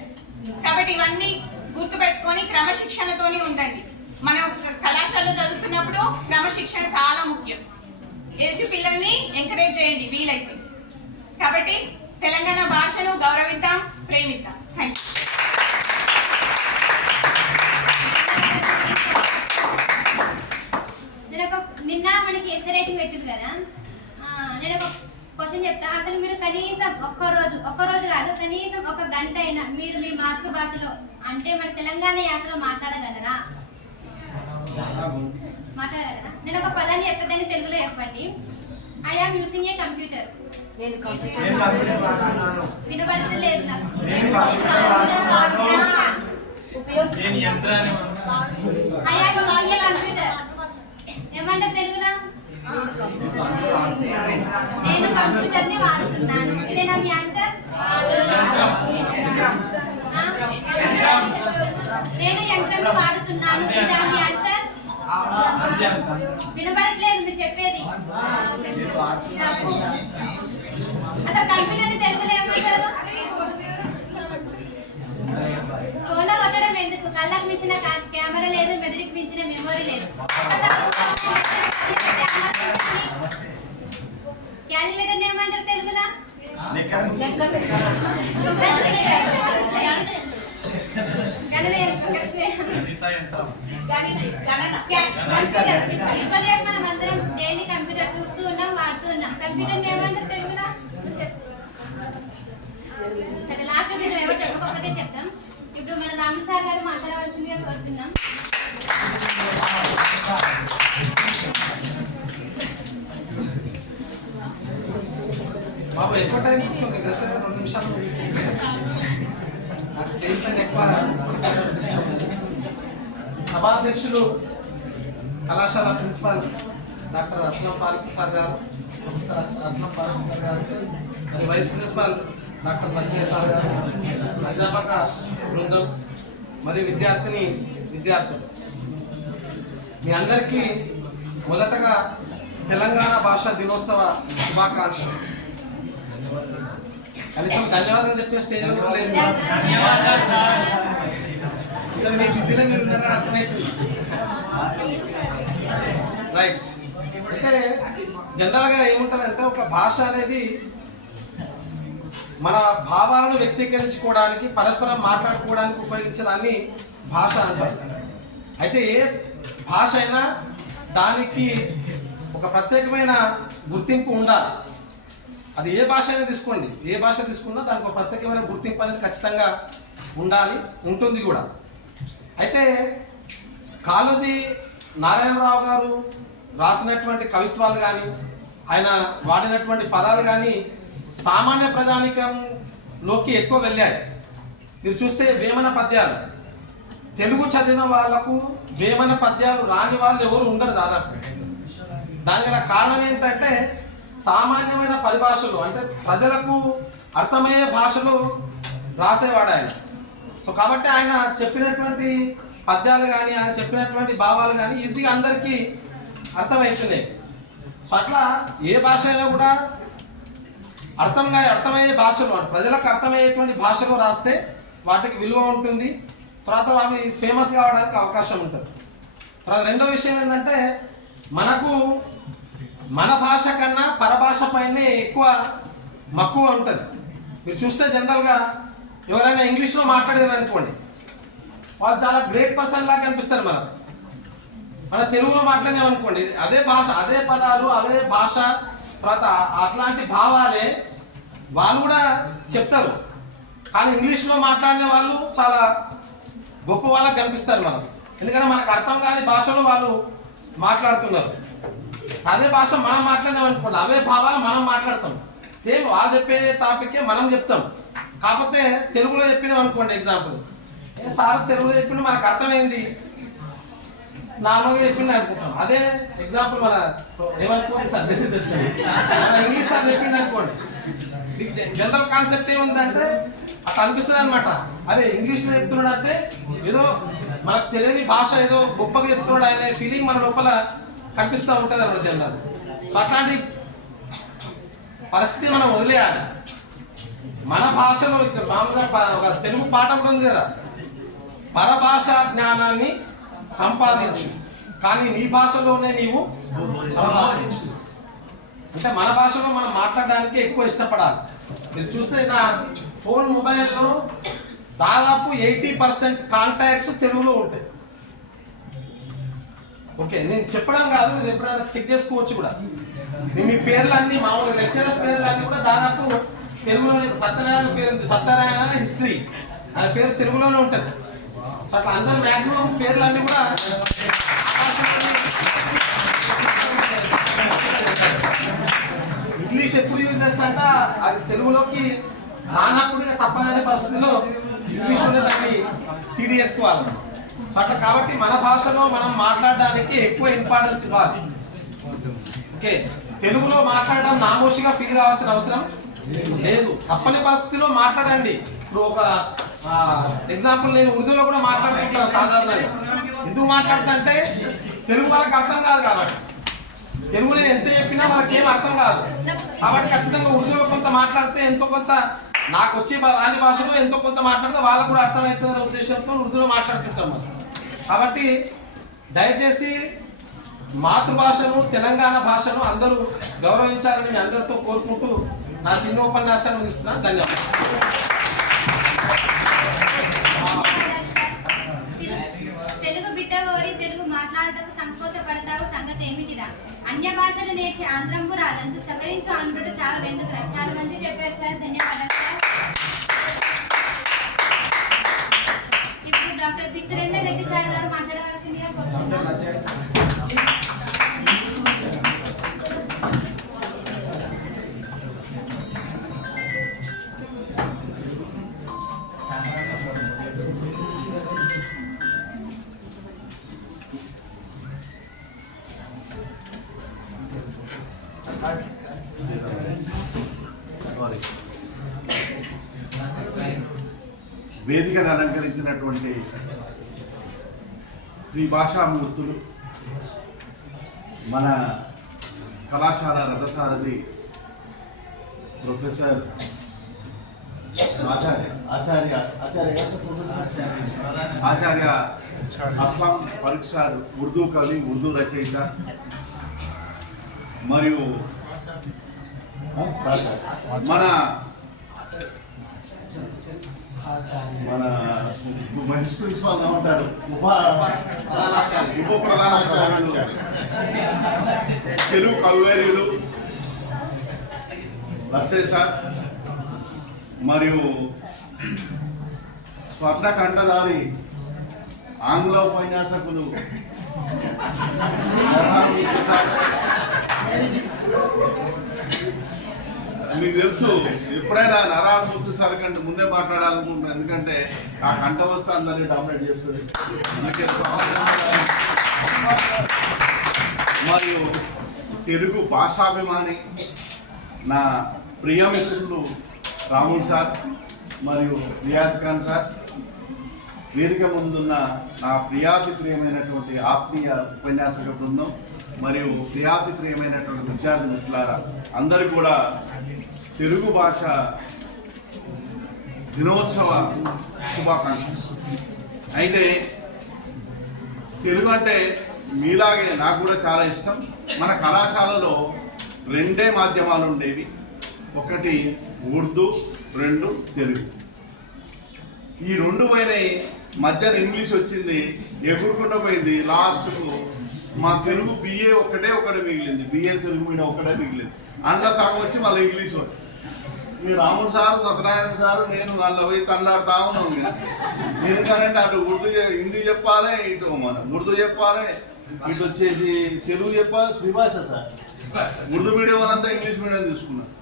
కాబట్టి ఇవన్నీ గుర్తుపెట్టుకొని క్రమశిక్షణతోనే ఉండండి. మనం కళాశాలలో చదువుతున్నప్పుడు క్రమశిక్షణ చాలా ముఖ్యం. ఎదుటి పిల్లల్ని ఎంకరేజ్ చేయండి వీలైతే. కాబట్టి తెలంగాణ భాషను గౌరవిద్దాం, ప్రేమిద్దాం. Thank you. నిన్న మనకి ఎస్ఏ రైటింగ్ పెట్టారు కదా, నేను ఒక క్వశ్చన్ చెప్తా. అసలు మీరు కనీసం ఒక్కరోజు కాదు, కనీసం ఒక గంట అయినా మీరు మీ మాతృభాషలో అంటే మన తెలంగాణ యాసలో మాట్లాడగలరా? నేను ఒక పదాన్ని చెప్పదని తెలుగులో చెప్పండి. I am using a computer. వినబడతలేదు నాకు. I am using a computer ఏమంటారు తెలుగులో? నేను కంప్యూటర్ ని వాడుతున్నాను. ఇదే ఇదేనా మీ ఆన్సర్? నేను యంత్రంను వాడుతున్నాను, ఇదా మీ ఆన్సర్? వినబడట్లేదు మీరు చెప్పేది. తప్పు. అసలు కంప్యూటర్ తెలుగులో ఏమంటారు? ఫోన్లో కొట్టడం ఎందుకు? కళ్ళకు మించిన కెమెరా లేదు, మెదడుకి మించిన మెమొరీ లేదు. క్యాలిక్యులేటర్ ఏమంటారు తెలుగులో? ఇప్పటికే మనం అందరం డైలీ కంప్యూటర్ చూస్తూ ఉన్నాం, వాడుతూ ఉన్నాం. కంప్యూటర్ ఏమంటారు తెలుగులో? సరే, లాస్ట్ మీద ఎవరు చెప్పకపోతే చెప్తాం. ఇప్పుడు మన రామ్ సార్ గారు మాట్లాడవలసిందిగా కోరుతున్నాం. బాబు ఎక్కువ టైం తీసుకుంది కదా సార్, 2 నిమిషాలు నాకు స్టేజ్ పైన ఎక్కువ సభాధ్యక్షులు కళాశాల principal doctor Aslam Farooq sir గారు, ప్రొఫెసర్ అస్లం ఫారూక్ సార్ గారు, మరి vice principal doctor Bachayya sir గారు, అధ్యాపక బృందం, మరి విద్యార్థులు, మీ అందరికీ మొదటగా తెలంగాణ భాషా దినోత్సవ శుభాకాంక్షలు. కనీసం ధన్యవాదాలు చెప్పే స్టేజ్లో కూడా లేదు. మీ బిజీలో మీరు ఉన్నారని అర్థమవుతుంది. రైట్. అయితే జనరల్గా ఏముంటుందంటే ఒక భాష అనేది మన భావాలను వ్యక్తీకరించుకోవడానికి, పరస్పరం మాట్లాడుకోవడానికి ఉపయోగించేదాన్ని భాష అంటారు. అయితే ఏ భాష అయినా దానికి ఒక ప్రత్యేకమైన గుర్తింపు ఉండాలి. అది ఏ భాష అయినా తీసుకోండి, ఏ భాష తీసుకున్నా దానికి ఒక ప్రత్యేకమైన గుర్తింపు అనేది ఖచ్చితంగా ఉండాలి, ఉంటుంది కూడా. అయితే కాళోజీ నారాయణరావు గారు రాసినటువంటి కవిత్వాలు కానీ, ఆయన వాడినటువంటి పదాలు కానీ సామాన్య ప్రజానికంలోకి ఎక్కువ వెళ్ళాయి. మీరు చూస్తే వేమన పద్యాలు, తెలుగు చదివిన వాళ్ళకు వేమన పద్యాలు రాని వాళ్ళు ఎవరు ఉండరు దాదాపు. దానికి గల కారణం ఏంటంటే సామాన్యమైన పరిభాషలు, అంటే ప్రజలకు అర్థమయ్యే భాషలు రాసేవాడు ఆయన. సో కాబట్టి ఆయన చెప్పినటువంటి పద్యాలు కానీ, ఆయన చెప్పినటువంటి భావాలు కానీ ఈజీగా అందరికీ అర్థమవుతున్నాయి. సో అట్లా ఏ భాష అయినా కూడా అర్థమయ్యే భాషలు, ప్రజలకు అర్థమయ్యేటువంటి భాషలో రాస్తే వాటికి విలువ ఉంటుంది, తర్వాత అవి ఫేమస్ కావడానికి అవకాశం ఉంటుంది. తర్వాత రెండో విషయం ఏంటంటే మనకు మన భాష కన్నా పరభాష పైనే ఎక్కువ మక్కువ ఉంటుంది. మీరు చూస్తే జనరల్గా ఎవరైనా ఇంగ్లీష్లో మాట్లాడారు అనుకోండి, వాళ్ళు చాలా గ్రేట్ పర్సన్ లాగా కనిపిస్తారు. మన తెలుగులో మాట్లాడామనుకోండి, అదే భాష, అదే పదాలు, అదే భాష, తర్వాత అట్లాంటి భావాలే వాళ్ళు కూడా చెప్తారు. కానీ ఇంగ్లీష్లో మాట్లాడిన వాళ్ళు చాలా గొప్ప వాళ్ళకి కనిపిస్తారు మనకు. ఎందుకంటే మనకు అర్థం కాని భాషలో వాళ్ళు మాట్లాడుతున్నారు. అదే భాష మనం మాట్లాడినాం అనుకోండి, అవే భావాలు మనం మాట్లాడతాం. సేమ్ వాళ్ళు చెప్పే టాపికే మనం చెప్తాం. కాకపోతే తెలుగులో చెప్పినాం అనుకోండి, ఎగ్జాంపుల్ సార్ తెలుగులో చెప్పిండు మనకు అర్థమైంది, నార్మల్గా చెప్పిండు అనుకుంటాం. అదే ఎగ్జాంపుల్ మన ఏమనుకోండి సార్ మన ఇంగ్లీష్ సార్ చెప్పిండు అనుకోండి, జనరల్ కాన్సెప్ట్ ఏముందంటే అట్లా అనిపిస్తుంది అనమాట. అదే ఇంగ్లీష్లో చెప్తున్నాడు అంటే ఏదో మనకు తెలియని భాష ఏదో గొప్పగా చెప్తున్నాడు అనే ఫీలింగ్ మన లోపల కనిపిస్తూ ఉంటుంది అన్నమాట జనరల్. సో అట్లాంటి పరిస్థితి మనం వదిలేయాలి. మన భాషలో ఇక్కడ మామూలుగా ఒక తెలుగు పాట కూడా ఉంది కదా, పరభాషా జ్ఞానాన్ని సంపాదించు కానీ నీ భాషలోనే నీవు సంభాషించు. అంటే మన భాషలో మనం మాట్లాడడానికి ఎక్కువ ఇష్టపడాలి. మీరు చూస్తే నా ఫోన్ మొబైల్లో దాదాపు 80% కాంటాక్ట్స్ తెలుగులో ఉంటాయి. ఓకే, నేను చెప్పడం కాదు, మీరు ఎప్పుడైనా చెక్ చేసుకోవచ్చు కూడా. మీ పేర్లు అన్ని మామూలుగా లెక్చరర్స్ పేర్లు అన్ని కూడా దాదాపు తెలుగులోనే. సత్యనారాయణ పేరు ఉంది, సత్యనారాయణ హిస్టరీ, ఆయన పేరు తెలుగులోనే ఉంటుంది. సో అట్లా అందరూ మ్యాక్సిమం పేర్లన్నీ కూడా ఇంగ్లీష్ ఎప్పుడు యూజ్ చేస్తాక అది తెలుగులోకి రానప్పుడు తప్పదనే పరిస్థితిలో ఇంగ్లీష్లోనే దాన్ని ఫీడ్ చేసుకోవాలి. సో అట్లా కాబట్టి మన భాషలో మనం మాట్లాడడానికి ఎక్కువ ఇంపార్టెన్స్ ఇవ్వాలి. ఓకే, తెలుగులో మాట్లాడడం నామోషిగా ఫీల్ కావాల్సిన అవసరం లేదు. తప్పని పరిస్థితిలో మాట్లాడండి. ఇప్పుడు ఒక ఎగ్జాంపుల్ నేను ఉర్దూలో కూడా మాట్లాడుకుంటాను సాధారణంగా. ఎందుకు మాట్లాడుతా అంటే తెలుగు వాళ్ళకి అర్థం కాదు కాబట్టి. తెలుగు నేను ఎంత చెప్పినా వాళ్ళకి ఏం అర్థం కాదు కాబట్టి ఖచ్చితంగా ఉర్దూలో కొంత మాట్లాడితే ఎంతో కొంత నాకు వచ్చే రాని భాషలో ఎంతో కొంత మాట్లాడితే వాళ్ళకు కూడా అర్థమవుతుందనే ఉద్దేశంతో ఉర్దూలో మాట్లాడుతుంటాం మనం. కాబట్టి దయచేసి మాతృభాషను తెలంగాణ భాషను అందరూ గౌరవించాలని మీ అందరితో కోరుకుంటూ నా చిన్న ఉపన్యాసాన్ని ముగిస్తున్నాను. ధన్యవాదాలు. తెలుగు బిడ్డ కోరి తెలుగు మాట్లాడటకు సంకోచపడతావు సంగతి ఏమిటిరా? అన్య భాషలు నేర్చి ఆంధ్రంపు రాదంటూ సకరించు ఆంధ్రుడు చాలా వెందుకు చాలా మంది చెప్పారు సార్. ధన్యవాదాలు సార్. ఇప్పుడు doctor P. Surender Reddy sir garu మాట్లాడవలసిందిగా కోరుతున్నాను. వేదికను అలంకరించినటువంటి శ్రీ భాషామూర్తులు మన కళాశాల రథసారథి ప్రొఫెసర్ ఆచార్య అస్లాం పరీక్షార్ ఉర్దూ కవి, ఉర్దూ రచయిత మరియు మన వైస్ ప్రిన్సిపాల్ ఉంటారు, ఉప ప్రధాన తెలుగు కవివేరులు రచయిత మరియు స్వర్ణ కంఠధారి ఆంగ్ల ఉపన్యాసకులు మీకు తెలుసు. ఎప్పుడైనా నరామూర్తి సార్ కంటే ముందే మాట్లాడాలనుకుంటున్నాను, ఎందుకంటే ఆ కంఠ వస్తే అందరినీ డామినేట్ చేస్తుంది. మరియు తెలుగు భాషాభిమాని నా ప్రియమిత్రులు రాముల్ సార్ మరియు రియాజ్ ఖాన్ సార్, వేదిక ముందున్న నా ప్రియాతి ప్రియమైనటువంటి ఆత్మీయ ఉపన్యాసక బృందం మరియు ప్రియాతి ప్రియమైనటువంటి విద్యార్థి మిత్రులారా, అందరూ కూడా తెలుగు భాష దినోత్సవ శుభాకాంక్షలు. అయితే తెలుగు అంటే మీలాగే నాకు కూడా చాలా ఇష్టం. మన కళాశాలలో రెండే మాధ్యమాలు ఉండేవి, ఒకటి ఉర్దూ, రెండు తెలుగు. ఈ రెండు పోయినాయి, మధ్యన ఇంగ్లీష్ వచ్చింది, ఎగురుకుండా పోయింది. లాస్ట్కు మా తెలుగు బిఏ ఒకటే మిగిలింది, బిఏ తెలుగు మీడియం ఒకటే మిగిలింది. అందులో సగం వచ్చి మళ్ళీ ఇంగ్లీష్ వచ్చింది. మీ రాముడు సారు, సత్యనారాయణ సారు, నేను అందులో పోయి తండాడుతా ఉన్నాను. ఎందుకంటే అటు హిందీ చెప్పాలి, ఇటు మన ఉర్దూ చెప్పాలి, ఇటు వచ్చేసి తెలుగు చెప్పాలి. త్రిభాష సార్. ఉర్దూ మీడియం వాళ్ళంతా ఇంగ్లీష్ మీడియం తీసుకున్నారు,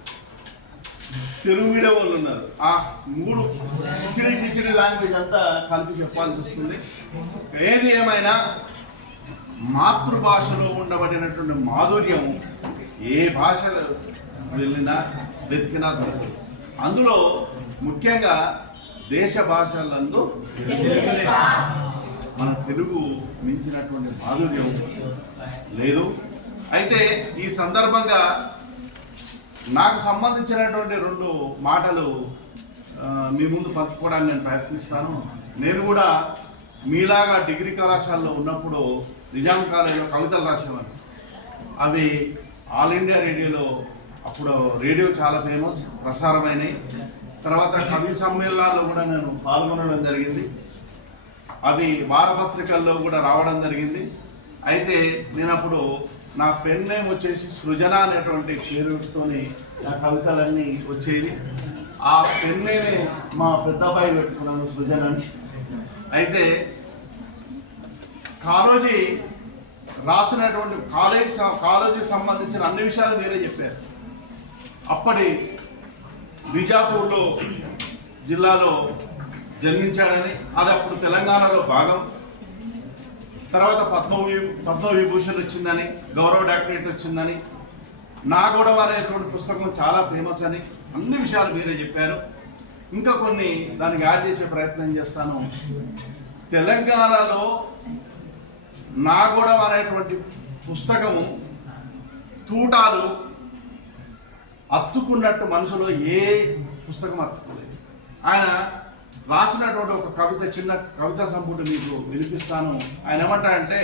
తెలుగు మీడియం వాళ్ళు ఉన్నారు. ఆ మూడు కిచిడి లాంగ్వేజ్ అంతా కలిపి చెప్పాల్సి వస్తుంది. ఏది ఏమైనా మాతృభాషలో ఉండబడినటువంటి మాధుర్యం ఏ భాషలో వెళ్ళినా వెతికినా దొరకదు. అందులో ముఖ్యంగా దేశ భాషలందు మన తెలుగు మించినటువంటి మాధుర్యం లేదు. అయితే ఈ సందర్భంగా నాకు సంబంధించినటువంటి రెండు మాటలు మీ ముందు పంచుకోవడానికి నేను ప్రయత్నిస్తాను. నేను కూడా మీలాగా డిగ్రీ కళాశాలలో ఉన్నప్పుడు నిజాం కాలేజీలో కవితలు రాసేవాడిని. అవి ఆల్ ఇండియా రేడియోలో, అప్పుడు రేడియో చాలా ఫేమస్, ప్రసారమైనవి. తర్వాత కవి సమ్మేళనాల్లో కూడా నేను పాల్గొనడం జరిగింది, అవి వారపత్రికల్లో కూడా రావడం జరిగింది. అయితే నేను అప్పుడు నా పెన్ నేమ్ వచ్చేసి సృజన అనేటువంటి పేరుతోని నా కవితలన్నీ వచ్చేవి. ఆ పెన్ నేమే మా పెద్దబాయి పెట్టుకున్నాను, సృజనని. అయితే కాలేజీ రాసినటువంటి కాలేజీకి సంబంధించిన అన్ని విషయాలు మీరే చెప్పారు. అప్పటి బిజాపూర్లో జిల్లాలో జన్మించాడని, అది అప్పుడు తెలంగాణలో భాగం. తర్వాత పద్మవిభూషణ్ వచ్చిందని, గౌరవ డాక్టరేట్ వచ్చిందని, నా గొడవ అనేటువంటి పుస్తకం చాలా ఫేమస్ అని, అన్ని విషయాలు మీరే చెప్పారు. ఇంకా కొన్ని దానికి యాడ్ చేసే ప్రయత్నం చేస్తాను. తెలంగాణలో నాగోడం అనేటువంటి పుస్తకము తూటాలు అత్తుకున్నట్టు మనసులో ఏ పుస్తకం అత్తుకోలేదు. ఆయన రాసినటువంటి ఒక కవిత, చిన్న కవిత సంపుటి మీకు వినిపిస్తాను. ఆయన ఏమంటాడంటే,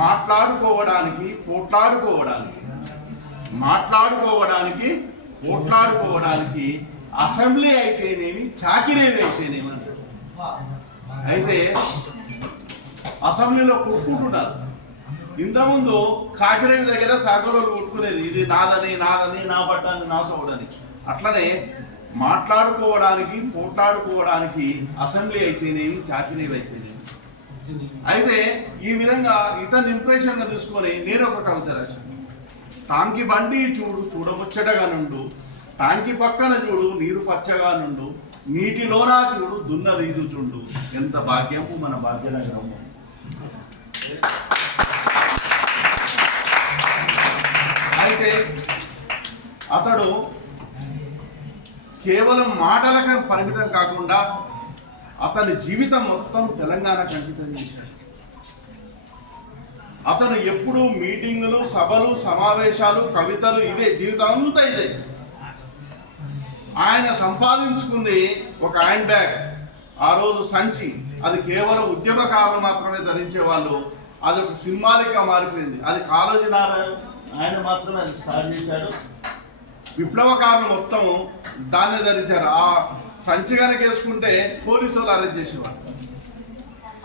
మాట్లాడుకోవడానికి పోట్లాడుకోవడానికి అసెంబ్లీ అయితేనేమి చాకిరేవి అయితేనేమి అంటాడు. అయితే అసెంబ్లీలో కొట్టుకుంటున్నారు. ఇంతకుముందు చాకిరేవి దగ్గర చాకరోలు కొట్టుకునేది, ఇది నాదని నా పట్టాన్ని నా సోడని. అట్లనే పోట్లాడుకోవడానికి అసెంబ్లీ అయితేనేమి చాకిరేవి అయితేనేమి. అయితే ఈ విధంగా ఇతన్ని ఇంప్రెషన్గా తీసుకొని నేను ఒక కవిత రాశాను. టాంకి బండి చూడు చూడముచ్చటగా నుండు, టాంకి పక్కన చూడు నీరు పచ్చగా నుండు, నీటిలోనా చూడు దున్న రీదు చుండు, ఎంత భాగ్యము మన భాగ్యనగరము. అయితే అతడు కేవలం మాటలకు పరిమితం కాకుండా అతని జీవితం మొత్తం తెలంగాణకు అంకితం చేశాడు. అతను ఎప్పుడు మీటింగులు, సభలు, సమావేశాలు, కవితలు, ఇవే జీవితం అంతా ఇదే. ఆయన సంపాదించుకుంది ఒక హ్యాండ్ బ్యాగ్, ఆ రోజు సంచి. అది కేవలం ఉద్యమకారులు మాత్రమే ధరించేవాళ్ళు. అది ఒక సింబాలిక్గా మారిపోయింది. అది కాళోజీ నారాయణ ఆయన మాత్రమే అది స్టార్ట్ చేశాడు. విప్లవకారులు మొత్తం దాన్ని ధరించారు. ఆ సంచి కనుక వేసుకుంటే పోలీసు వాళ్ళు అరెస్ట్ చేసేవారు.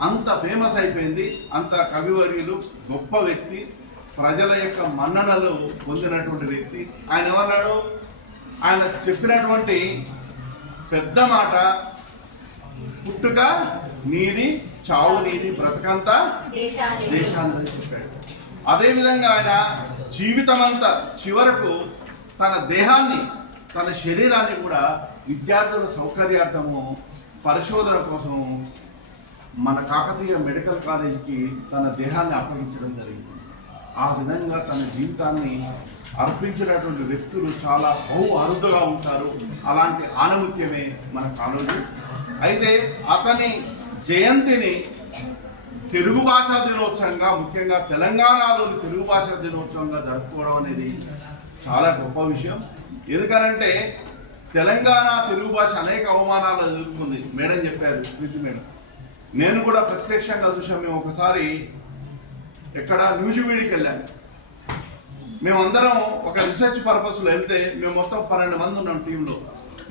అంత ఫేమస్ అయిపోయింది. అంత కవివర్యులు, గొప్ప వ్యక్తి, ప్రజల యొక్క మన్ననలు పొందినటువంటి వ్యక్తి. ఆయన ఏమన్నాడు, ఆయన చెప్పినటువంటి పెద్ద మాట, పుట్టుక నీది, చావు నీది, బ్రతకంతా దేశాన్ని చెప్పాడు. అదేవిధంగా ఆయన జీవితం అంతా చివరకు తన దేహాన్ని, తన శరీరాన్ని కూడా విద్యార్థుల సౌకర్యార్థము, పరిశోధన కోసము మన కాకతీయ మెడికల్ కాలేజీకి తన దేహాన్ని అప్పగించడం జరిగింది. ఆ విధంగా తన జీవితాన్ని అర్పించినటువంటి వ్యక్తులు చాలా అరుదుగా ఉంటారు. అలాంటి ఆణిముత్యమే మన కాలేజీ. అయితే అతని జయంతిని తెలుగు భాషా దినోత్సవంగా, ముఖ్యంగా తెలంగాణలోని తెలుగు భాషా దినోత్సవంగా జరుపుకోవడం అనేది చాలా గొప్ప విషయం. ఎందుకనంటే తెలంగాణ తెలుగు భాష అనేక అవమానాలు ఎదుర్కొంది. మేడం చెప్పారు, ప్రీతి మేడం. నేను కూడా ప్రత్యక్షంగా చూసాం. మేము ఒకసారి ఎక్కడ న్యూజివీడికి వెళ్ళాము. మేమందరం ఒక రీసెర్చ్ పర్పస్లో వెళ్తే మేము మొత్తం 12 మంది ఉన్నాం టీంలో.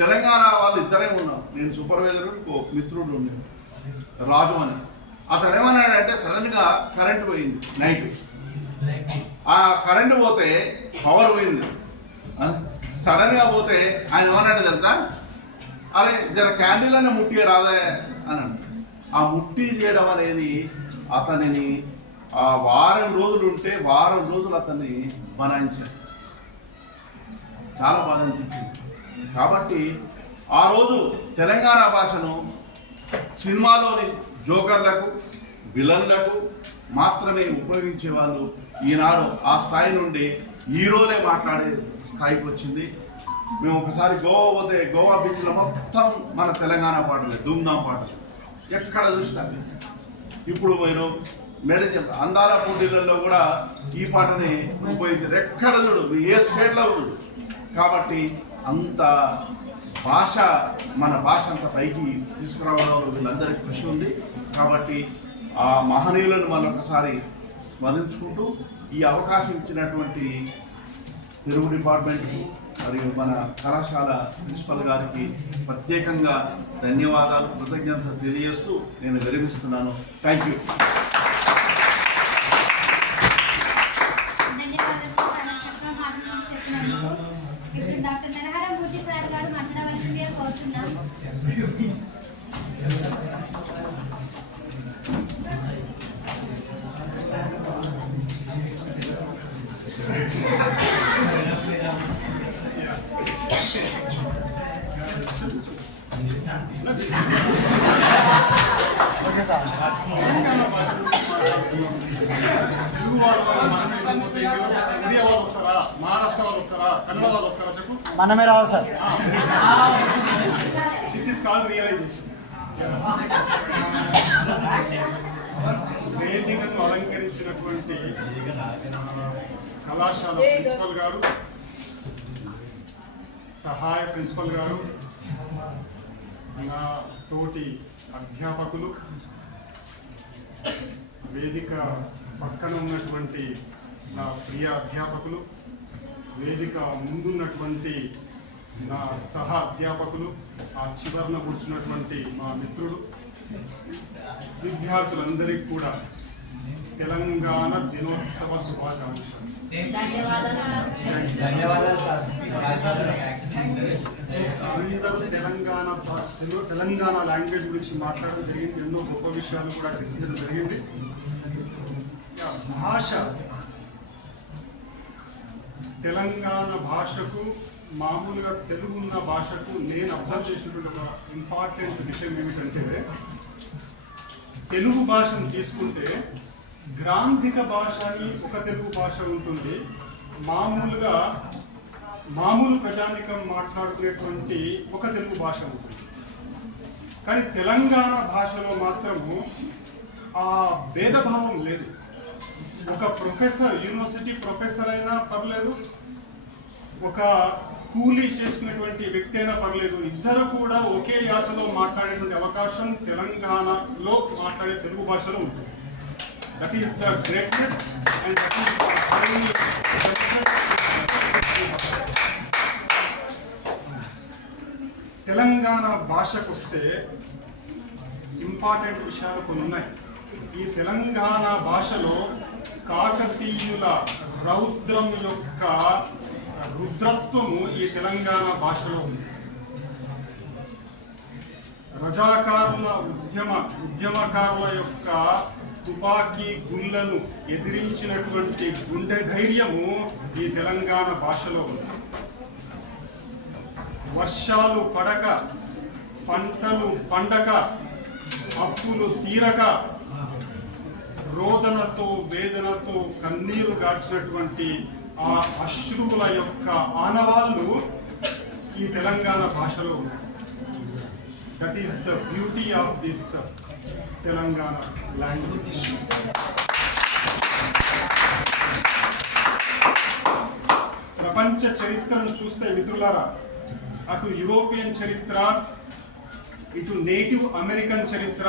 తెలంగాణ వాళ్ళు ఇద్దరే ఉన్నాం. నేను సూపర్వైజర్, మిత్రుడు ఉండేది రాజు అని. అతను ఏమన్నాడంటే, సడన్గా కరెంట్ పోయింది నైట్. ఆ కరెంటు పోతే పవర్ పోయింది. సడన్గా పోతే ఆయన ఏమన్నాడు తెలుసా, అరే జర క్యాండిల్ అనే ముట్టి రాదే అని అన్నాడు. ఆ ముట్టి చేయడం అనేది అతనిని ఆ వారం రోజులు ఉంటే వారం రోజులు అతన్ని బనాయించాడు. చాలా బాధ అనిపించింది. కాబట్టి ఆ రోజు తెలంగాణ భాషను సినిమాలోని జోకర్లకు, విలన్లకు మాత్రమే ఉపయోగించే వాళ్ళు ఈనాడు ఆ స్థాయి నుండి ఈ రోజే మాట్లాడే స్థాయికి వచ్చింది. మేము ఒకసారి గోవా పోతే గోవా బీచ్లో మొత్తం మన తెలంగాణ పాటలు, ధూమ్ధాం పాటలు ఎక్కడ చూసినా. ఇప్పుడు మీరు మేడం చెప్తారు, అందాల పోటీలలో కూడా ఈ పాటని ఉపయోగించారు. ఎక్కడ చూడు, ఏ స్టేట్లో చూడు. కాబట్టి అంత భాష, మన భాష అంత పైకి తీసుకురావడంలో వీళ్ళందరికీ కృషి ఉంది. కాబట్టి ఆ మహనీయులను మరొకసారి స్మరించుకుంటూ ఈ అవకాశం ఇచ్చినటువంటి తెలుగు డిపార్ట్మెంట్కి మరియు మన కళాశాల ప్రిన్సిపల్ గారికి ప్రత్యేకంగా ధన్యవాదాలు, కృతజ్ఞతలు తెలియజేస్తూ నేను విరమిస్తున్నాను. Thank you. ఇప్పుడు డాక్టర్ నరహర మూర్తి సార్ గారు మాట్లాడవలసిందిగా కోరుతున్నాం. తెలుగు వాళ్ళు లేకపోతే ఇండియా వాళ్ళు వస్తారా, మహారాష్ట్ర వాళ్ళు వస్తారా, కన్నడ వాళ్ళు వస్తారా చెప్పు? మనమే రావాలి sir. This is called realization. వేదికను అలంకరించినటువంటి కళాశాల ప్రిన్సిపల్ గారు, సహాయ ప్రిన్సిపల్ గారు, నా తోటి అధ్యాపకులు, వేదిక పక్కన ఉన్నటువంటి నా ప్రియ అధ్యాపకులు, వేదిక ముందున్నటువంటి నా సహ అధ్యాపకులు, ఆ చివరన కూర్చున్నటువంటి మా మిత్రుడు, విద్యార్థులందరికీ కూడా తెలంగాణ దినోత్సవ శుభాకాంక్షలు. అందరూ తెలంగాణ లాంగ్వేజ్ గురించి మాట్లాడడం జరిగింది. ఎన్నో గొప్ప విషయాలు కూడా చర్చించడం జరిగింది. భాష, తెలంగాణ భాషకు మామూలుగా తెలుగున్న భాషకు నేను అబ్జర్వ్ చేసినటువంటి ఒక ఇంపార్టెంట్ విషయం ఏమిటంటే, తెలుగు భాషను తీసుకుంటే గ్రాంధిక భాష అని ఒక తెలుగు భాష ఉంటుంది, మామూలు ప్రజానికం మాట్లాడుకునేటువంటి ఒక తెలుగు భాష ఉంటుంది. కానీ తెలంగాణ భాషలో మాత్రము ఆ భేదభావం లేదు. ఒక ప్రొఫెసర్, యూనివర్సిటీ ప్రొఫెసర్ అయినా పర్లేదు, ఒక కూలీ చేసుకునేటువంటి వ్యక్తి అయినా పర్లేదు, ఇద్దరు కూడా ఒకే యాసలో మాట్లాడేటువంటి అవకాశం తెలంగాణలో మాట్లాడే తెలుగు భాషలో ఉంటుంది. That is the greatness and that is Telangana భాషకు వస్తే ఇంపార్టెంట్ విషయాలు కొన్ని ఉన్నాయి. ఈ తెలంగాణ భాషలో కాకతీయుల రౌద్రం యొక్క రుద్రత్వము ఈ తెలంగాణ భాషలో ఉంది. రజాకారుల ఉద్యమకారుల యొక్క తుపాకీ గుళ్ళను ఎదిరించినటువంటి గుండె ధైర్యము ఈ తెలంగాణ భాషలో ఉంది. వర్షాలు పడక, పంటలు పండక, అప్పులు తీరక, రోదనతో వేదనతో కన్నీరు గార్చినటువంటి ఆ అశ్రువుల యొక్క ఆనవాళ్ళు ఈ తెలంగాణ భాషలో ఉన్నాయి. That is the beauty of this Telangana language. ప్రపంచ చరిత్రను చూస్తే మిత్రులారా, అటు యూరోపియన్ చరిత్ర, ఇటు నేటివ్ అమెరికన్ చరిత్ర,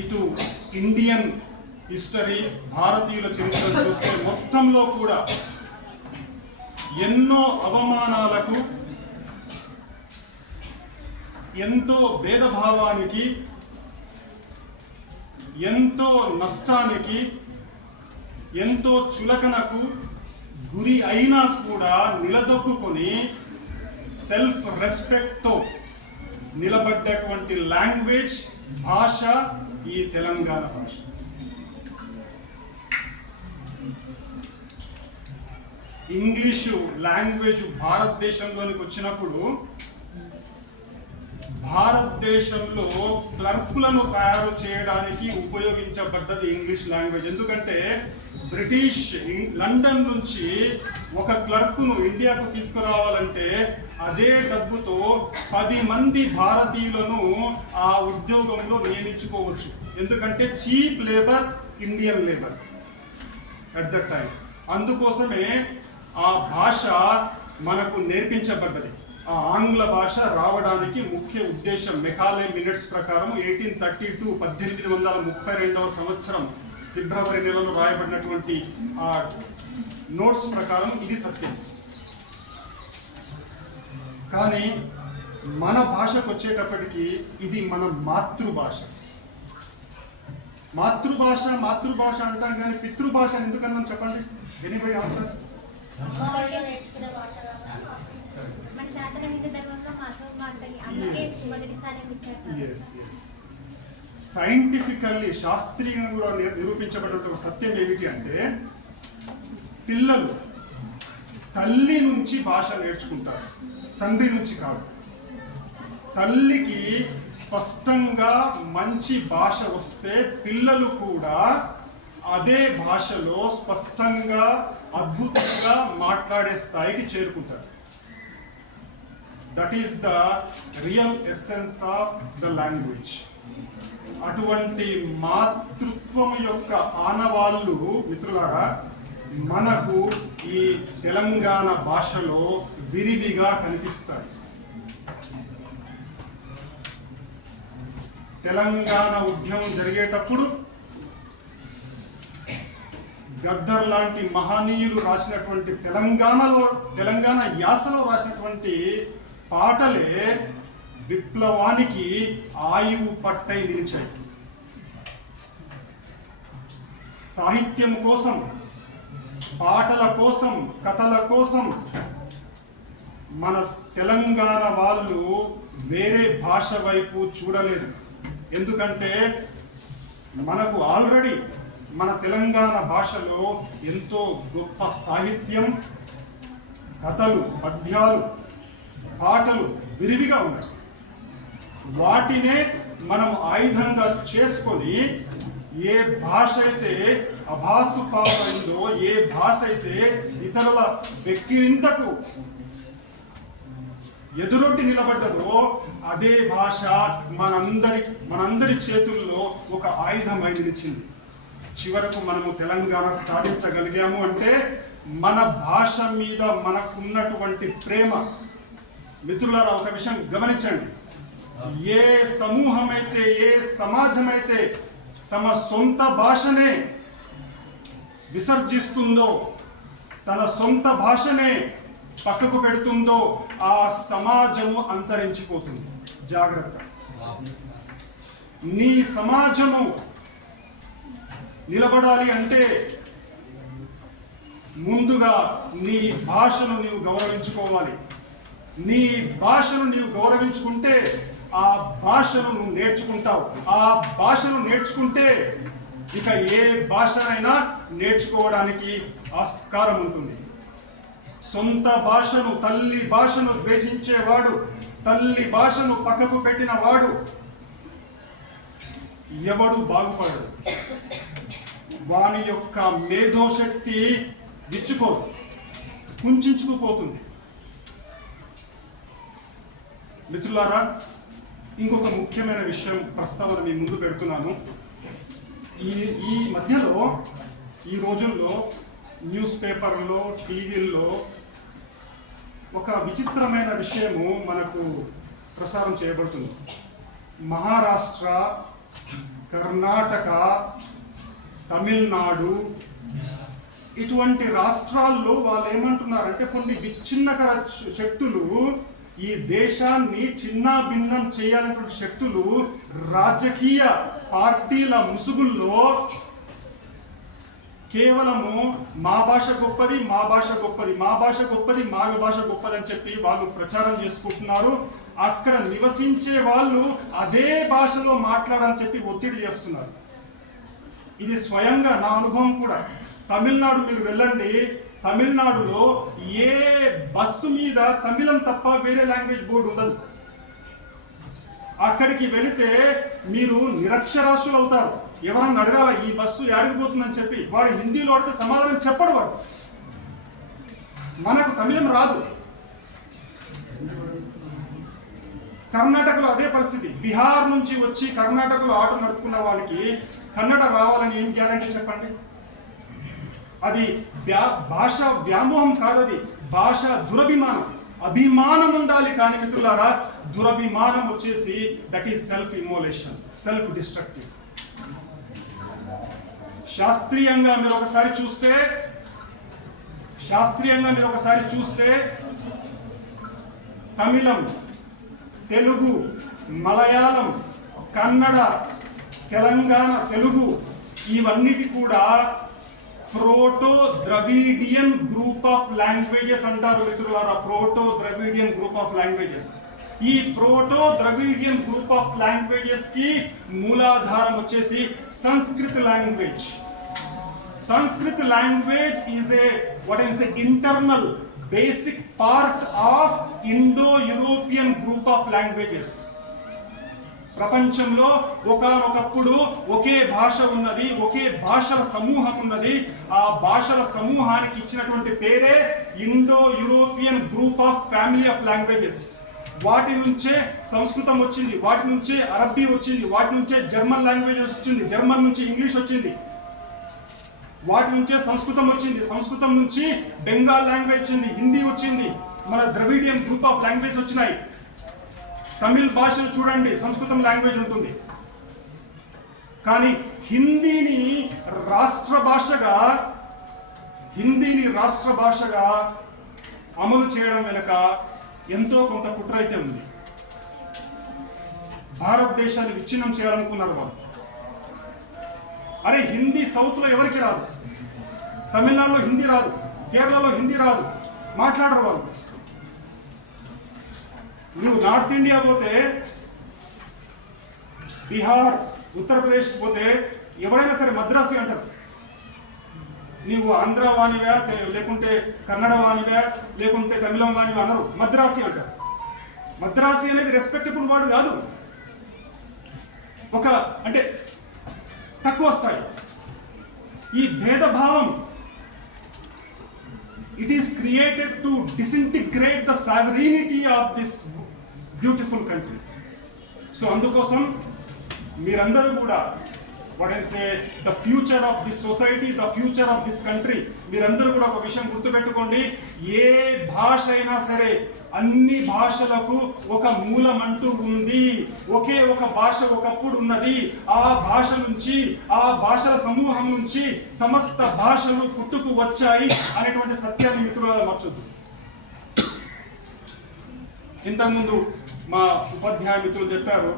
ఇటు ఇండియన్ హిస్టరీ, భారతీయుల చరిత్రను చూస్తే మొత్తంలో కూడా ఎన్నో అవమానాలకు, ఎంతో భేదభావానికి, ఎంతో నష్టానికి, ఎంతో చులకనకు గురి అయినా కూడా నిలదొక్కుని సెల్ఫ్ రెస్పెక్ట్తో నిలబడ్డటువంటి లాంగ్వేజ్, భాష ఈ తెలంగాణ భాష. ఇంగ్లీషు లాంగ్వేజ్ భారతదేశంలోనికి వచ్చినప్పుడు భారతదేశంలో క్లర్కులను తయారు చేయడానికి ఉపయోగించబడ్డది ఇంగ్లీష్ లాంగ్వేజ్. ఎందుకంటే బ్రిటిష్ లండన్ నుంచి ఒక క్లర్కును ఇండియాకు తీసుకురావాలంటే అదే డబ్బుతో 10 మంది భారతీయులను ఆ ఉద్యోగంలో నియమించుకోవచ్చు. ఎందుకంటే cheap labour, Indian labour at the time. అందుకోసమే ఆ భాష మనకు నేర్పించబడ్డది. ఆ ఆంగ్ల భాష రావడానికి ముఖ్య ఉద్దేశం మెకాలే మినిట్స్ ప్రకారం 1832 1832వ సంవత్సరం ఫిబ్రవరి నెలలో రాయబడినటువంటి ఆ నోట్స్ ప్రకారం ఇది సత్యం. కానీ మన భాషకు వచ్చేటప్పటికి ఇది మన మాతృభాష. మాతృభాష అంటాం కానీ పితృభాష ఎందుకన్నాం చెప్పండి? Anybody answer? సైంటిఫికల్లీ, శాస్త్రీయంగా కూడా నిరూపించబడిన ఒక సత్యం ఏమిటి అంటే, పిల్లలు తల్లి నుంచి భాష నేర్చుకుంటారు, తండ్రి నుంచి కాదు. తల్లికి స్పష్టంగా మంచి భాష వస్తే పిల్లలు కూడా అదే భాషలో స్పష్టంగా అద్భుతంగా మాట్లాడే స్థాయికి చేరుకుంటారు. That is the real essence of the language. అటువంటి మాతృత్వం యొక్క ఆనవాళ్ళు మిత్రులారా మనకు ఈ తెలంగాణ భాషలో విరివిగా కనిపిస్తాయి. తెలంగాణ ఉద్యమం జరిగేటప్పుడు గద్దర్ లాంటి మహనీయులు రాసినటువంటి తెలంగాణ యాసలో రాసినటువంటి పాటలే విప్లవానికి ఆయువు పట్టై నిలిచాయి. సాహిత్యం కోసం, పాటల కోసం, కథల కోసం మన తెలంగాణ వాళ్ళు వేరే భాష వైపు చూడలేదు. ఎందుకంటే మనకు ఆల్రెడీ మన తెలంగాణ భాషలో ఎంతో గొప్ప సాహిత్యం, కథలు, పద్యాలు, పాటలు విరివిగా ఉన్నాయి. వాటినే మనం ఆయుధంగా చేసుకొని ఏ భాష అయితే అభాసు పాలైందో, ఏ భాష అయితే ఇతరుల వెక్కిరింతకు ఎదురొట్టి నిలబడ్డదో అదే భాష మనందరి చేతుల్లో ఒక ఆయుధమై నిలిచింది. చివరకు మనము తెలంగాణ సాధించగలిగాము అంటే మన భాష మీద మనకున్నటువంటి ప్రేమ. మిత్రులారా, ఒక విషయం గమనించండి. ఏ సమూహం అయితే, ఏ సమాజం అయితే తమ సొంత భాషనే విసర్జిస్తుందో, తన సొంత భాషనే పక్కకు పెడుతుందో ఆ సమాజము అంతరించిపోతుంది. జాగ్రత్త. నీ సమాజము నిలబడాలి అంటే ముందుగా నీ భాషను నీవు గౌరవించుకోవాలి. నీ భాషను నీవు గౌరవించుకుంటే ఆ భాషను నువ్వు నేర్చుకుంటావు. ఆ భాషను నేర్చుకుంటే ఇక ఏ భాషనైనా నేర్చుకోవడానికి ఆస్కారం ఉంటుంది. సొంత భాషను, తల్లి భాషను ద్వేషించేవాడు, తల్లి భాషను పక్కకు పెట్టిన వాడు ఎవడు బాగుపడడు. వాని యొక్క మేధోశక్తి విచ్చుకోదు, కుంచుకుపోతుంది. మిత్రులారా, ఇంకొక ముఖ్యమైన విషయం ప్రస్తావన మీ ముందు పెడుతున్నాను. ఈ మధ్యలో, ఈ రోజుల్లో న్యూస్ పేపర్లో, టీవీల్లో ఒక విచిత్రమైన విషయము మనకు ప్రసారం చేయబడుతుంది. మహారాష్ట్ర, కర్ణాటక, తమిళనాడు ఇటువంటి రాష్ట్రాల్లో వాళ్ళు ఏమంటున్నారంటే కొన్ని విచ్ఛిన్నకర శక్తులు, ఈ దేశాన్ని చిన్న భిన్నం చేయాలనేటువంటి శక్తులు రాజకీయ పార్టీల ముసుగుల్లో కేవలము మా భాష గొప్పది, మా భాష గొప్పది, మా భాష గొప్పది, మా భాష గొప్పది అని చెప్పి వాళ్ళు ప్రచారం చేసుకుంటున్నారు. అక్కడ నివసించే వాళ్ళు అదే భాషలో మాట్లాడని చెప్పి ఒత్తిడి చేస్తున్నారు. ఇది స్వయంగా నా అనుభవం కూడా. తమిళనాడు మీరు వెళ్ళండి, తమిళనాడులో ఏ బస్సు మీద తమిళం తప్ప వేరే లాంగ్వేజ్ బోర్డు ఉండదు. అక్కడికి వెళితే మీరు నిరక్షరాస్యులు అవుతారు. ఎవరన్నా అడగాల ఈ బస్సు ఏడకపోతుందని చెప్పి, వాడు హిందీలో అడిగితే సమాధానం చెప్పడు. వాడు మనకు తమిళం రాదు. కర్ణాటకలో అదే పరిస్థితి. బీహార్ నుంచి వచ్చి కర్ణాటకలో ఆటో నడుపుకున్న వాళ్ళకి కన్నడ రావాలని ఏం గ్యారంటీ చెప్పండి? అది భాష వ్యామోహం కాదు, అది భాష దురభిమానం. అభిమానం ఉండాలి. కానీ మిత్రులారా, దురభిమానం వచ్చేసి that is self immolation, self destructive. శాస్త్రీయంగా మీరు ఒకసారి చూస్తే తమిళం, తెలుగు, మలయాళం, కన్నడ, తెలంగాణ తెలుగు ఇవన్నిటి కూడా proto Dravidian group of languages అంటారు మిత్రులారా. Proto Dravidian group of languages. ఈ proto Dravidian group of languages కి మూలాధారం వచ్చేసి Sanskrit language. Sanskrit language is a what is a internal basic part of Indo European group of languages. ప్రపంచంలో ఒకానొకప్పుడు ఒకే భాష ఉన్నది, ఒకే భాషల సమూహం ఉన్నది. ఆ భాషల సమూహానికి ఇచ్చినటువంటి పేరే Indo European group of family of languages. వాటి నుంచే సంస్కృతం వచ్చింది, వాటి నుంచే అరబ్బీ వచ్చింది, వాటి నుంచే జర్మన్ లాంగ్వేజెస్ వచ్చింది, జర్మన్ నుంచి ఇంగ్లీష్ వచ్చింది, వాటి నుంచే సంస్కృతం వచ్చింది, సంస్కృతం నుంచి బెంగాల్ లాంగ్వేజ్ వచ్చింది, హిందీ వచ్చింది, మన ద్రవిడియన్ గ్రూప్ ఆఫ్ లాంగ్వేజ్ వచ్చినాయి. తమిళ్ భాషను చూడండి, సంస్కృతం లాంగ్వేజ్ ఉంటుంది. కానీ హిందీని రాష్ట్ర భాషగా అమలు చేయడం వెనుక ఎంతో కొంత కుట్ర అయితే ఉంది. భారతదేశాన్ని విచ్ఛిన్నం చేయాలనుకున్నారు వాళ్ళు. అరే హిందీ సౌత్లో ఎవరికి రాదు, తమిళనాడులో హిందీ రాదు, కేరళలో హిందీ రాదు, మాట్లాడరు వాళ్ళు. నువ్వు నార్త్ ఇండియా పోతే, బీహార్, ఉత్తరప్రదేశ్ పోతే ఎవరైనా సరే మద్రాసి అంటారు. నీవు ఆంధ్ర వాణివా, లేకుంటే కన్నడ వాణివా, లేకుంటే తమిళం వాణివా అన్నారు, మద్రాసి అంటారు. మద్రాసి అనేది రెస్పెక్టబుల్ వర్డ్ కాదు, ఒక అంటే తక్కువ స్థాయి. ఈ భేదభావం it is created to disintegrate the sovereignty of this beautiful country. So అందుకోసం మీరందరూ కూడా what I say the future of this society, the future of this country, మీరందరూ కూడా ఒక విషయం గుర్తుపెట్టుకోండి. ఏ భాష అయినా సరే అన్ని భాషలకు ఒక మూలం అంటూ ఉంది. ఒకే ఒక భాష ఒకప్పుడు ఉన్నది. ఆ భాష నుంచి, ఆ భాషల సమూహం నుంచి సమస్త భాషలు పుట్టుకు వచ్చాయి అనేటువంటి సత్యాన్ని మిత్రులారా మర్చొద్దు. ఇంతకుముందు మా ఉపాధ్యాయ మిత్రులు చెప్పారు,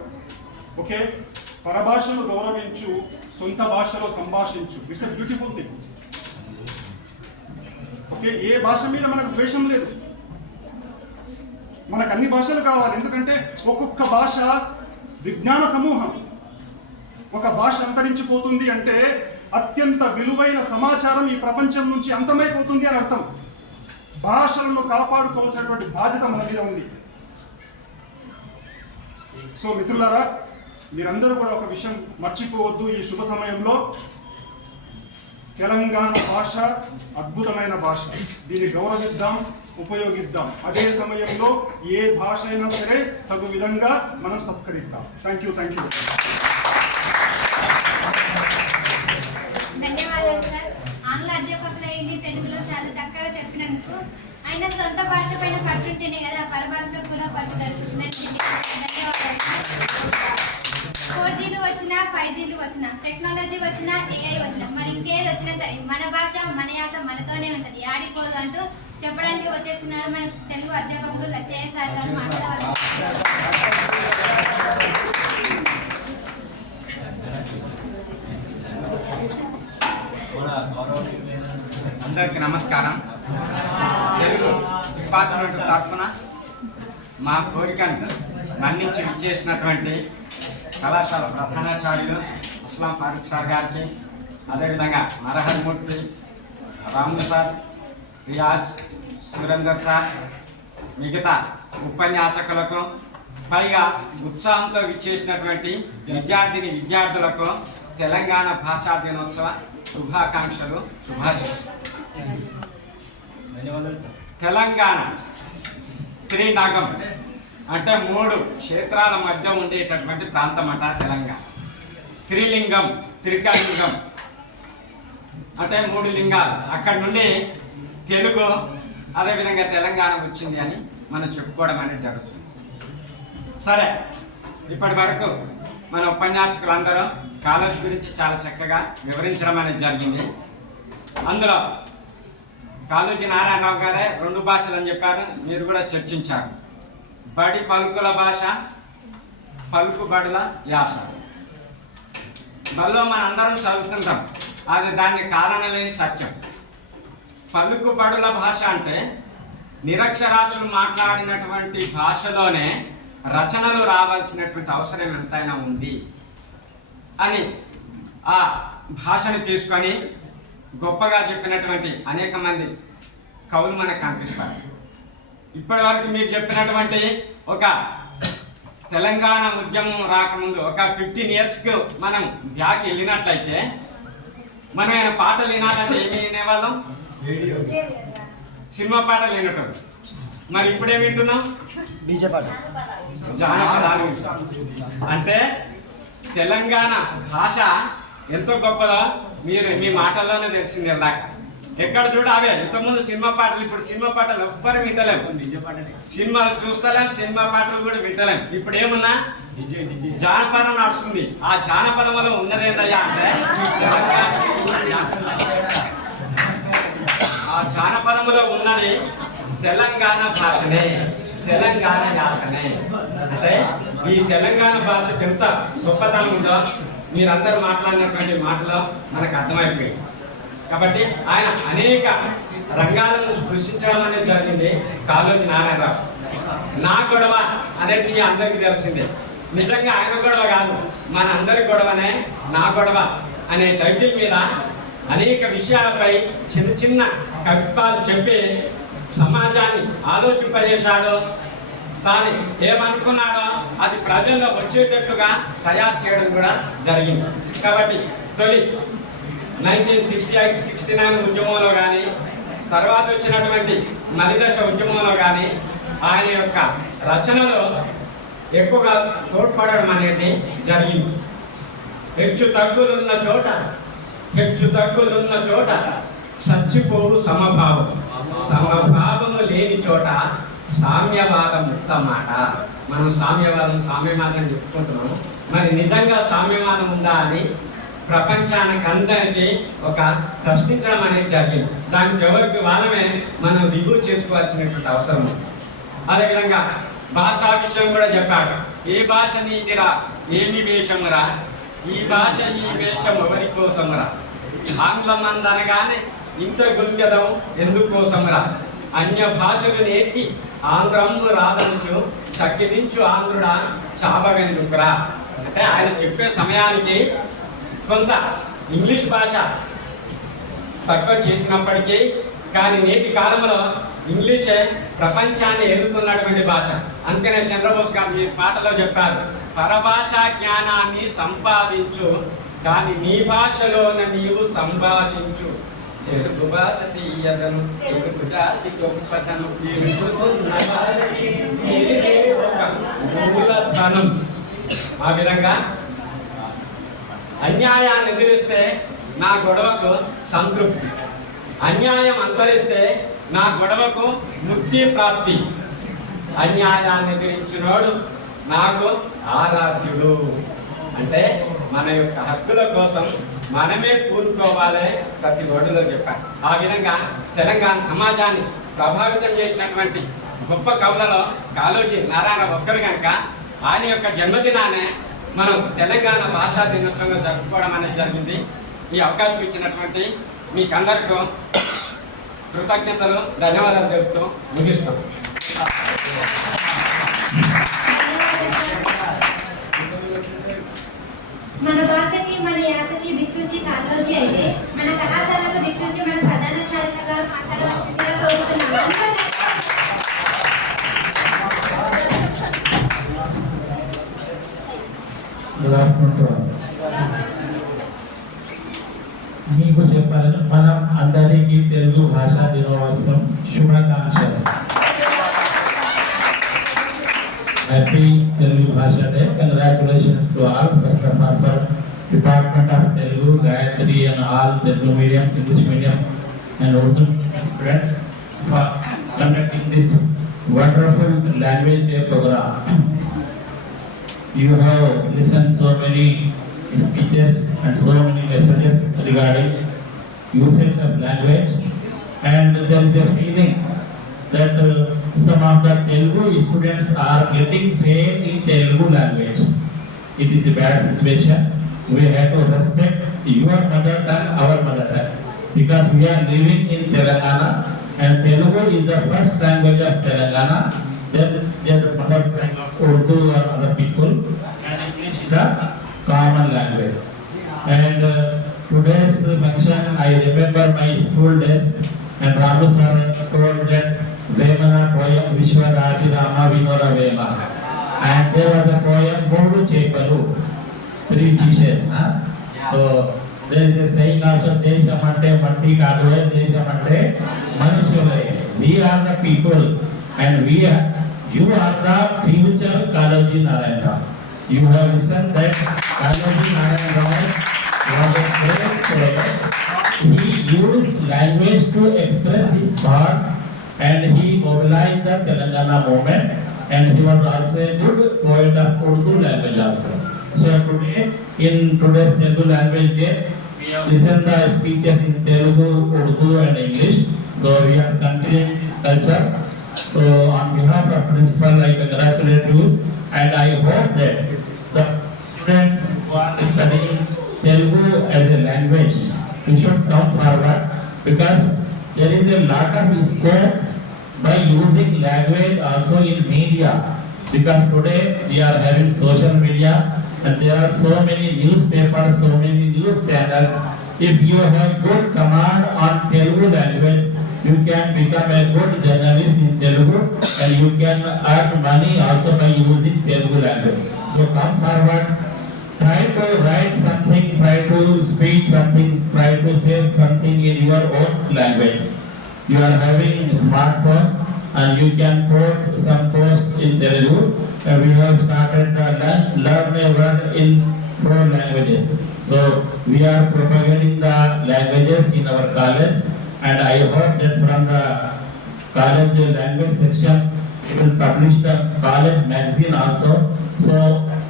ఓకే, పరభాషను గౌరవించు, సొంత భాషలో సంభాషించు. It's a beautiful thing. Okay, ఏ భాష మీద మనకు ద్వేషం లేదు, మనకు అన్ని భాషలు కావాలి. ఎందుకంటే ఒక్కొక్క భాష విజ్ఞాన సమూహం. ఒక భాష అంతరించిపోతుంది అంటే అత్యంత విలువైన సమాచారం ఈ ప్రపంచం నుంచి అంతమైపోతుంది అని అర్థం. భాషలను కాపాడుకోవాల్సినటువంటి బాధ్యత మన మీద ఉంది. సో మిత్రులారా, మీరందరూ కూడా ఒక విషయం మర్చిపోవద్దు. ఈ శుభ సమయంలో తెలంగాణ భాష అద్భుతమైన భాష, దీన్ని గౌరవిద్దాం, ఉపయోగిద్దాం. అదే సమయంలో ఏ భాష అయినా సరే తగు విధంగా మనం సత్కరిద్దాం. Thank you. ధన్యవాదాలు సార్. ఆంగ్ల అధ్యాపకులు అయింది, తెలుగులో చాలా చక్కగా చెప్పినందుకు. ఆయన సొంత భాష పైన పట్టుంటేనే కదా పరభాషలో కూడా పట్టుదల. ధన్యవాదాలు. 4Gలు వచ్చినా, 5Gలు వచ్చినా, టెక్నాలజీ వచ్చినా, AI వచ్చినా, మరి ఇంకేది వచ్చినా సరే మన భాష, మన యాస మనతోనే ఉంటుంది, ఆడిపోదు అంటూ చెప్పడానికి వచ్చేస్తున్నారు మన తెలుగు అధ్యాపకులు లచ్చయ్య సార్ గారు. మాట్లాడాలి. అందరికి నమస్కారం. తెలుగు డిపార్ట్మెంట్ తరఫున మా కోరికను మన్నించి విచ్చేసినటువంటి కళాశాల ప్రధానాచార్యులు అస్లాం ఫారూక్ సార్ గారికి, అదేవిధంగా నరహరిమూర్తి, రాము సార్, రియాజ్, సురేందర్ సార్, మిగతా ఉపన్యాసకులకు, పైగా ఉత్సాహంతో విచ్చేసినటువంటి విద్యార్థులకు తెలంగాణ భాషా దినోత్సవ శుభాకాంక్షలు, శుభాశీస్సులు. తెలంగాణ త్రినగం అంటే 3 క్షేత్రాల మధ్య ఉండేటటువంటి ప్రాంతం అంట తెలంగాణ. త్రిలింగం, త్రికలింగం అంటే 3 లింగాలు. అక్కడి నుండి తెలుగు అదేవిధంగా తెలంగాణ వచ్చింది అని మనం చెప్పుకోవడం అనేది జరుగుతుంది. సరే, ఇప్పటి వరకు మన ఉపన్యాసకులందరూ కాలేజ్ గురించి చాలా చక్కగా వివరించడం అనేది జరిగింది. అందులో కాళోజీ నారాయణరావు గారే 2 భాషలు అని చెప్పారు, మీరు కూడా చర్చించారు. బడి పలుకుల భాష, పలుకుబడుల యాస. బడిలో మన అందరం చదువుతుంటాం, అది దాన్ని కాదనలేని సత్యం. పలుకుబడుల భాష అంటే నిరక్షరాస్యులు మాట్లాడినటువంటి భాషలోనే రచనలు రావాల్సినటువంటి అవసరం ఎంతైనా ఉంది అని ఆ భాషను తీసుకొని గొప్పగా చెప్పినటువంటి అనేక మంది కవులు మనకు కనిపిస్తారు. ఇప్పటి వరకు మీరు చెప్పినటువంటి ఒక తెలంగాణ ఉద్యమం రాకముందు ఒక 15 ఇయర్స్కి మనం బ్యాక్ వెళ్ళినట్లయితే మనం ఆయన పాటలు వినాలంటే ఏమి వినేవాళ్ళం? సినిమా పాటలు వినటం. మరి ఇప్పుడేం వింటున్నాం? డీజే పాట, జానపదాలు. అంటే తెలంగాణ భాష ఎంతో గొప్పదో మీరు మీ మాటల్లోనే తెలిసింది. ఇందాక ఎక్కడ చూడ అవే. ఇంతకుముందు సినిమా పాటలు, ఇప్పుడు సినిమా పాటలు ఎవ్వరు వింటలేము. సినిమాలు చూస్తలేం, సినిమా పాటలు కూడా వింటలేం. ఇప్పుడు ఏమున్నా జానపదం నడుస్తుంది. ఆ జానపదం వల్ల ఉన్నది ఏంటయ్యా అంటే ఆ జానపదంలో ఉన్నది తెలంగాణ భాషనే, తెలంగాణ యాసనే. అంటే ఈ తెలంగాణ భాషకు ఎంత గొప్పతనం ఉందో మీరందరూ మాట్లాడినటువంటి మాటలో మనకు అర్థమైపోయింది. కాబట్టి ఆయన అనేక రంగాలను స్పృశించడం అనేది జరిగింది. కాళోజీ నారాయణరావు నా గొడవ అనేది మీ అందరికీ తెలిసిందే. నిజంగా ఆయన గొడవ కాదు, మన అందరి గొడవనే నా గొడవ అనే టైటిల్ మీద అనేక విషయాలపై చిన్న చిన్న కవిత్వాలు చెప్పి సమాజాన్ని ఆలోచింపజేశాడు. తాను ఏమనుకున్నాడో అది ప్రజల్లో వచ్చేటట్టుగా తయారు చేయడం కూడా జరిగింది. కాబట్టి తొలి 1968-69 ఉద్యమంలో కానీ, తర్వాత వచ్చినటువంటి మలిదశ ఉద్యమంలో కానీ ఆయన యొక్క రచనలో ఎక్కువగా తోడ్పడడం అనేది జరిగింది. హెచ్చు తగ్గులున్న చోట చచ్చిపోవు సమభావం, సమభావము లేని చోట సామ్యవాదం మాట. మనం సామ్యవాదం చెప్పుకుంటున్నాము. మరి నిజంగా సామ్యవాదం ఉందా అని ప్రపంచానికి అందరికీ ఒక ప్రశ్నించడం అనేది జరిగింది. దానికి ఎవరికి వాళ్ళమే మనం రివ్యూ చేసుకోవాల్సినటువంటి అవసరం ఉంది. అదేవిధంగా భాషా విషయం కూడా చెప్పాడు. ఏ భాష నీదిరా ఏమి వేషమురా, ఈ భాష ఈ వేషం ఎవరి కోసమురా, ఆంగ్లం అందనగానే ఇంత గుల్కెదం ఎందుకోసమురా, అన్య భాషలు నేర్చి ఆంధ్రము రాదంచు చక్కిరించు ఆంధ్రుడా చాపవెందుకురా. అంటే ఆయన చెప్పే సమయానికి కొంత ఇంగ్లీష్ భాష తక్కువ చేసినప్పటికీ కానీ నేటి కాలంలో ఇంగ్లీషే ప్రపంచాన్ని ఎదుగుతున్నటువంటి భాష. అందుకనే చంద్రబోస్ గారు మీ పాటలో చెప్పారు, పరభాషా జ్ఞానాన్ని సంపాదించు కానీ నీ భాషలోన నీవు సంభాషించు, తెలుగు భాష తీయదను తెలుగు జాతి గొప్పతనం మూలధనం. ఆ విధంగా అన్యాయాన్ని ఎదిరిస్తే నా గొడవకు సంతృప్తి, అన్యాయం అంతరిస్తే నా గొడవకు ముక్తి ప్రాప్తి, అన్యాయాన్ని ఎదిరించినోడు నాకు ఆరాధ్యుడు. అంటే మన యొక్క హక్కుల కోసం మనమే కూరుకోవాలి ప్రతి ఒడిలో చెప్పారు. ఆ విధంగా తెలంగాణ సమాజాన్ని ప్రభావితం చేసినటువంటి గొప్ప కవులలో కాళోజీ నారాయణ ఒక్కరు కనుక ఆయన యొక్క జన్మదినాన్ని మనం తెలంగాణ భాషా దినోత్సవంగా జరుపుకోవడం అనేది జరిగింది. ఈ అవకాశం ఇచ్చినటువంటి మీకందరికీ కృతజ్ఞతలు, ధన్యవాదాలు తెలుపుతూ ముగిస్తాం. మన భాషకి మన యాసకి దిక్సూచి కాళోజీ అయితే మన కళాశాలకు దిక్సూచి మన ప్రధానాచార్యుల గారు మాట్లాడవలసిందిగా కోరుతున్నాం. మీకు చెప్పాలని మనం అందరికీ తెలుగు భాషా దినోత్సవం శుభాకాంక్షలు. హ్యాపీ తెలుగు భాషా day. Congratulations to all. First of all for department of Telugu, Gayatri and all Telugu medium, English medium and Urdu students for conducting this wonderful language day program. You have listened so many speeches and so many messages regarding usage of language, and there is a feeling that some of the Telugu students are getting fail in Telugu language. It is a bad situation. We have to respect your mother tongue, our mother tongue, because we are living in Telangana and Telugu is the first language of Telangana. Then the mother tongue of Urdu or other people, and English is the common language. And today's function, I remember my school days, and Ramu sir told that Vemana Poyam Vishwarati Rama Vinora Vema. and there was a poem Modu Chepalu, 3 fishes. So there is a saying also, Deshamante Matti Kadue, Deshamante Manushule. We are the people and you are the future Kaloji Narayana Rao. You have listened that Kaloji Narayana Rao was a great poet. He used language to express his thoughts and he mobilized the Telangana movement, and he was also a good poet of Urdu language also. So today, in today's Telugu language day, we have listened the speeches in Telugu, Urdu and English. So we are continuing this culture. So on behalf of principal, I congratulate you, and I hope that the students who are studying Telugu as a language, you should come forward, because there is a lot of scope by using language also in media, because today we are having social media and there are so many newspapers, so many news channels. If you have good command on Telugu language, you can become a good journalist in Telugu and you can earn money also by using Telugu language. So come forward, try to write something, try to speak something, try to say something in your own language. You are having smartphones and you can post some post in Telugu. We have started learn a word in 4 languages. So we are propagating the languages in our college, and I hope that from the college language section we will publish the college magazine also. So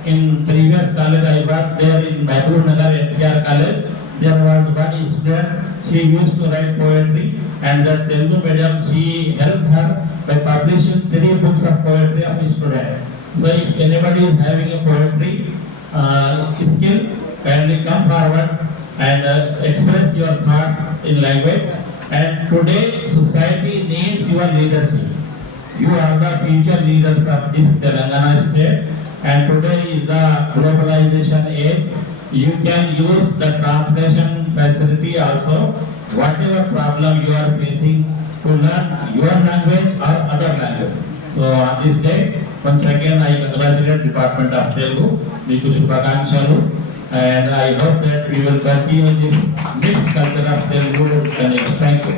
in previous college I worked there in Mahbub Nagar NTR college. There was one student, she used to write poetry, and the Telugu medium, she helped her by publishing 3 books of poetry of a student. So if anybody is having a poetry skill, kindly come forward and express your thoughts in language. And today society needs your leadership. You are the future leaders of this Telangana state, and today is the globalization age. You can use the translation facility also, whatever problem you are facing, to learn your language or other language. So on this day, once again I congratulate Department of Telugu, Meeku Shubhakankshalu, and I hope that we will continue this mixed culture of Telugu. Thank you.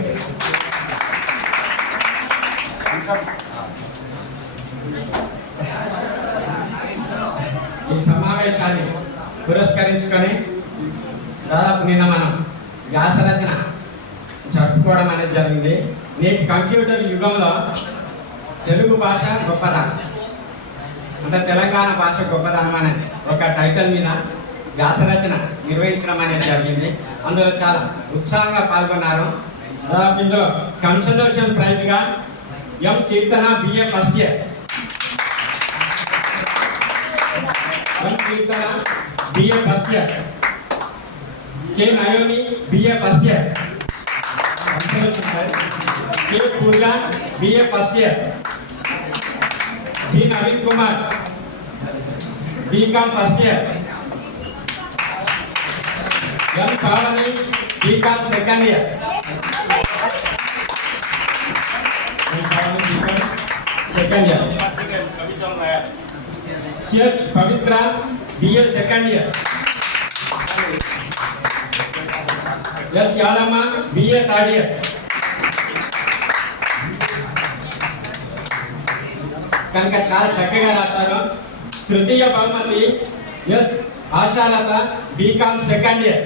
ఈ సమావేశాన్ని పురస్కరించుకొని దాదాపు నిన్న మనం వ్యాసరచన జరుపుకోవడం అనేది జరిగింది. నేటి కంప్యూటర్ యుగంలో తెలుగు భాష గొప్పదనం, అంటే తెలంగాణ భాష గొప్పదనం అనే ఒక టైటిల్ మీద వ్యాసరచన నిర్వహించడం అనేది జరిగింది. అందులో చాలా ఉత్సాహంగా పాల్గొన్నారు. ఇందులో కన్సల్టేషన్ ప్రైజ్గా M Keerthana BA first year, Keerthana BA first year, K Nayoni BA first year, K Pooja BA first year, B Naveen Kumar BCom first year, M Pavani BCom second year, second year, CH Pavitra BA second year, S Yadamma BA third year, కనుక చాలా చక్కగా రాశారు. తృతీయ బహుమతి S Ashalata BCom second year.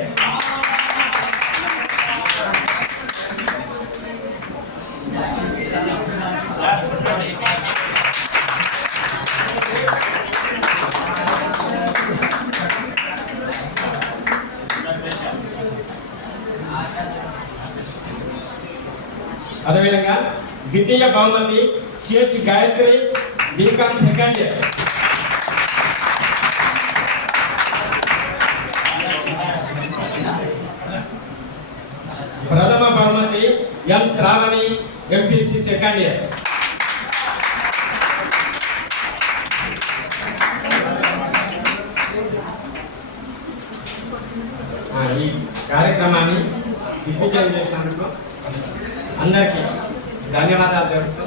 అదేవిధంగా ద్వితీయ బహుమతి CH Gayatri BCom second year. ప్రథమ బహుమతి ఎం శ్రావణి ఎంపీసీ సెకండ్ ఇయర్. ఈ కార్యక్రమాన్ని దిగ్విజయం చేసినందుకు అందరికీ ధన్యవాదాలు తెలుపుతూ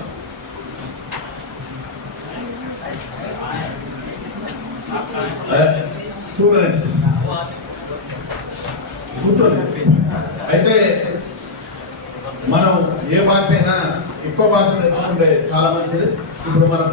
2 minutes. కూర్చోండి. అయితే మనం ఏ భాష అయినా ఎక్కువ భాష నేర్చుకుంటే చాలా మంచిది. ఇప్పుడు మనం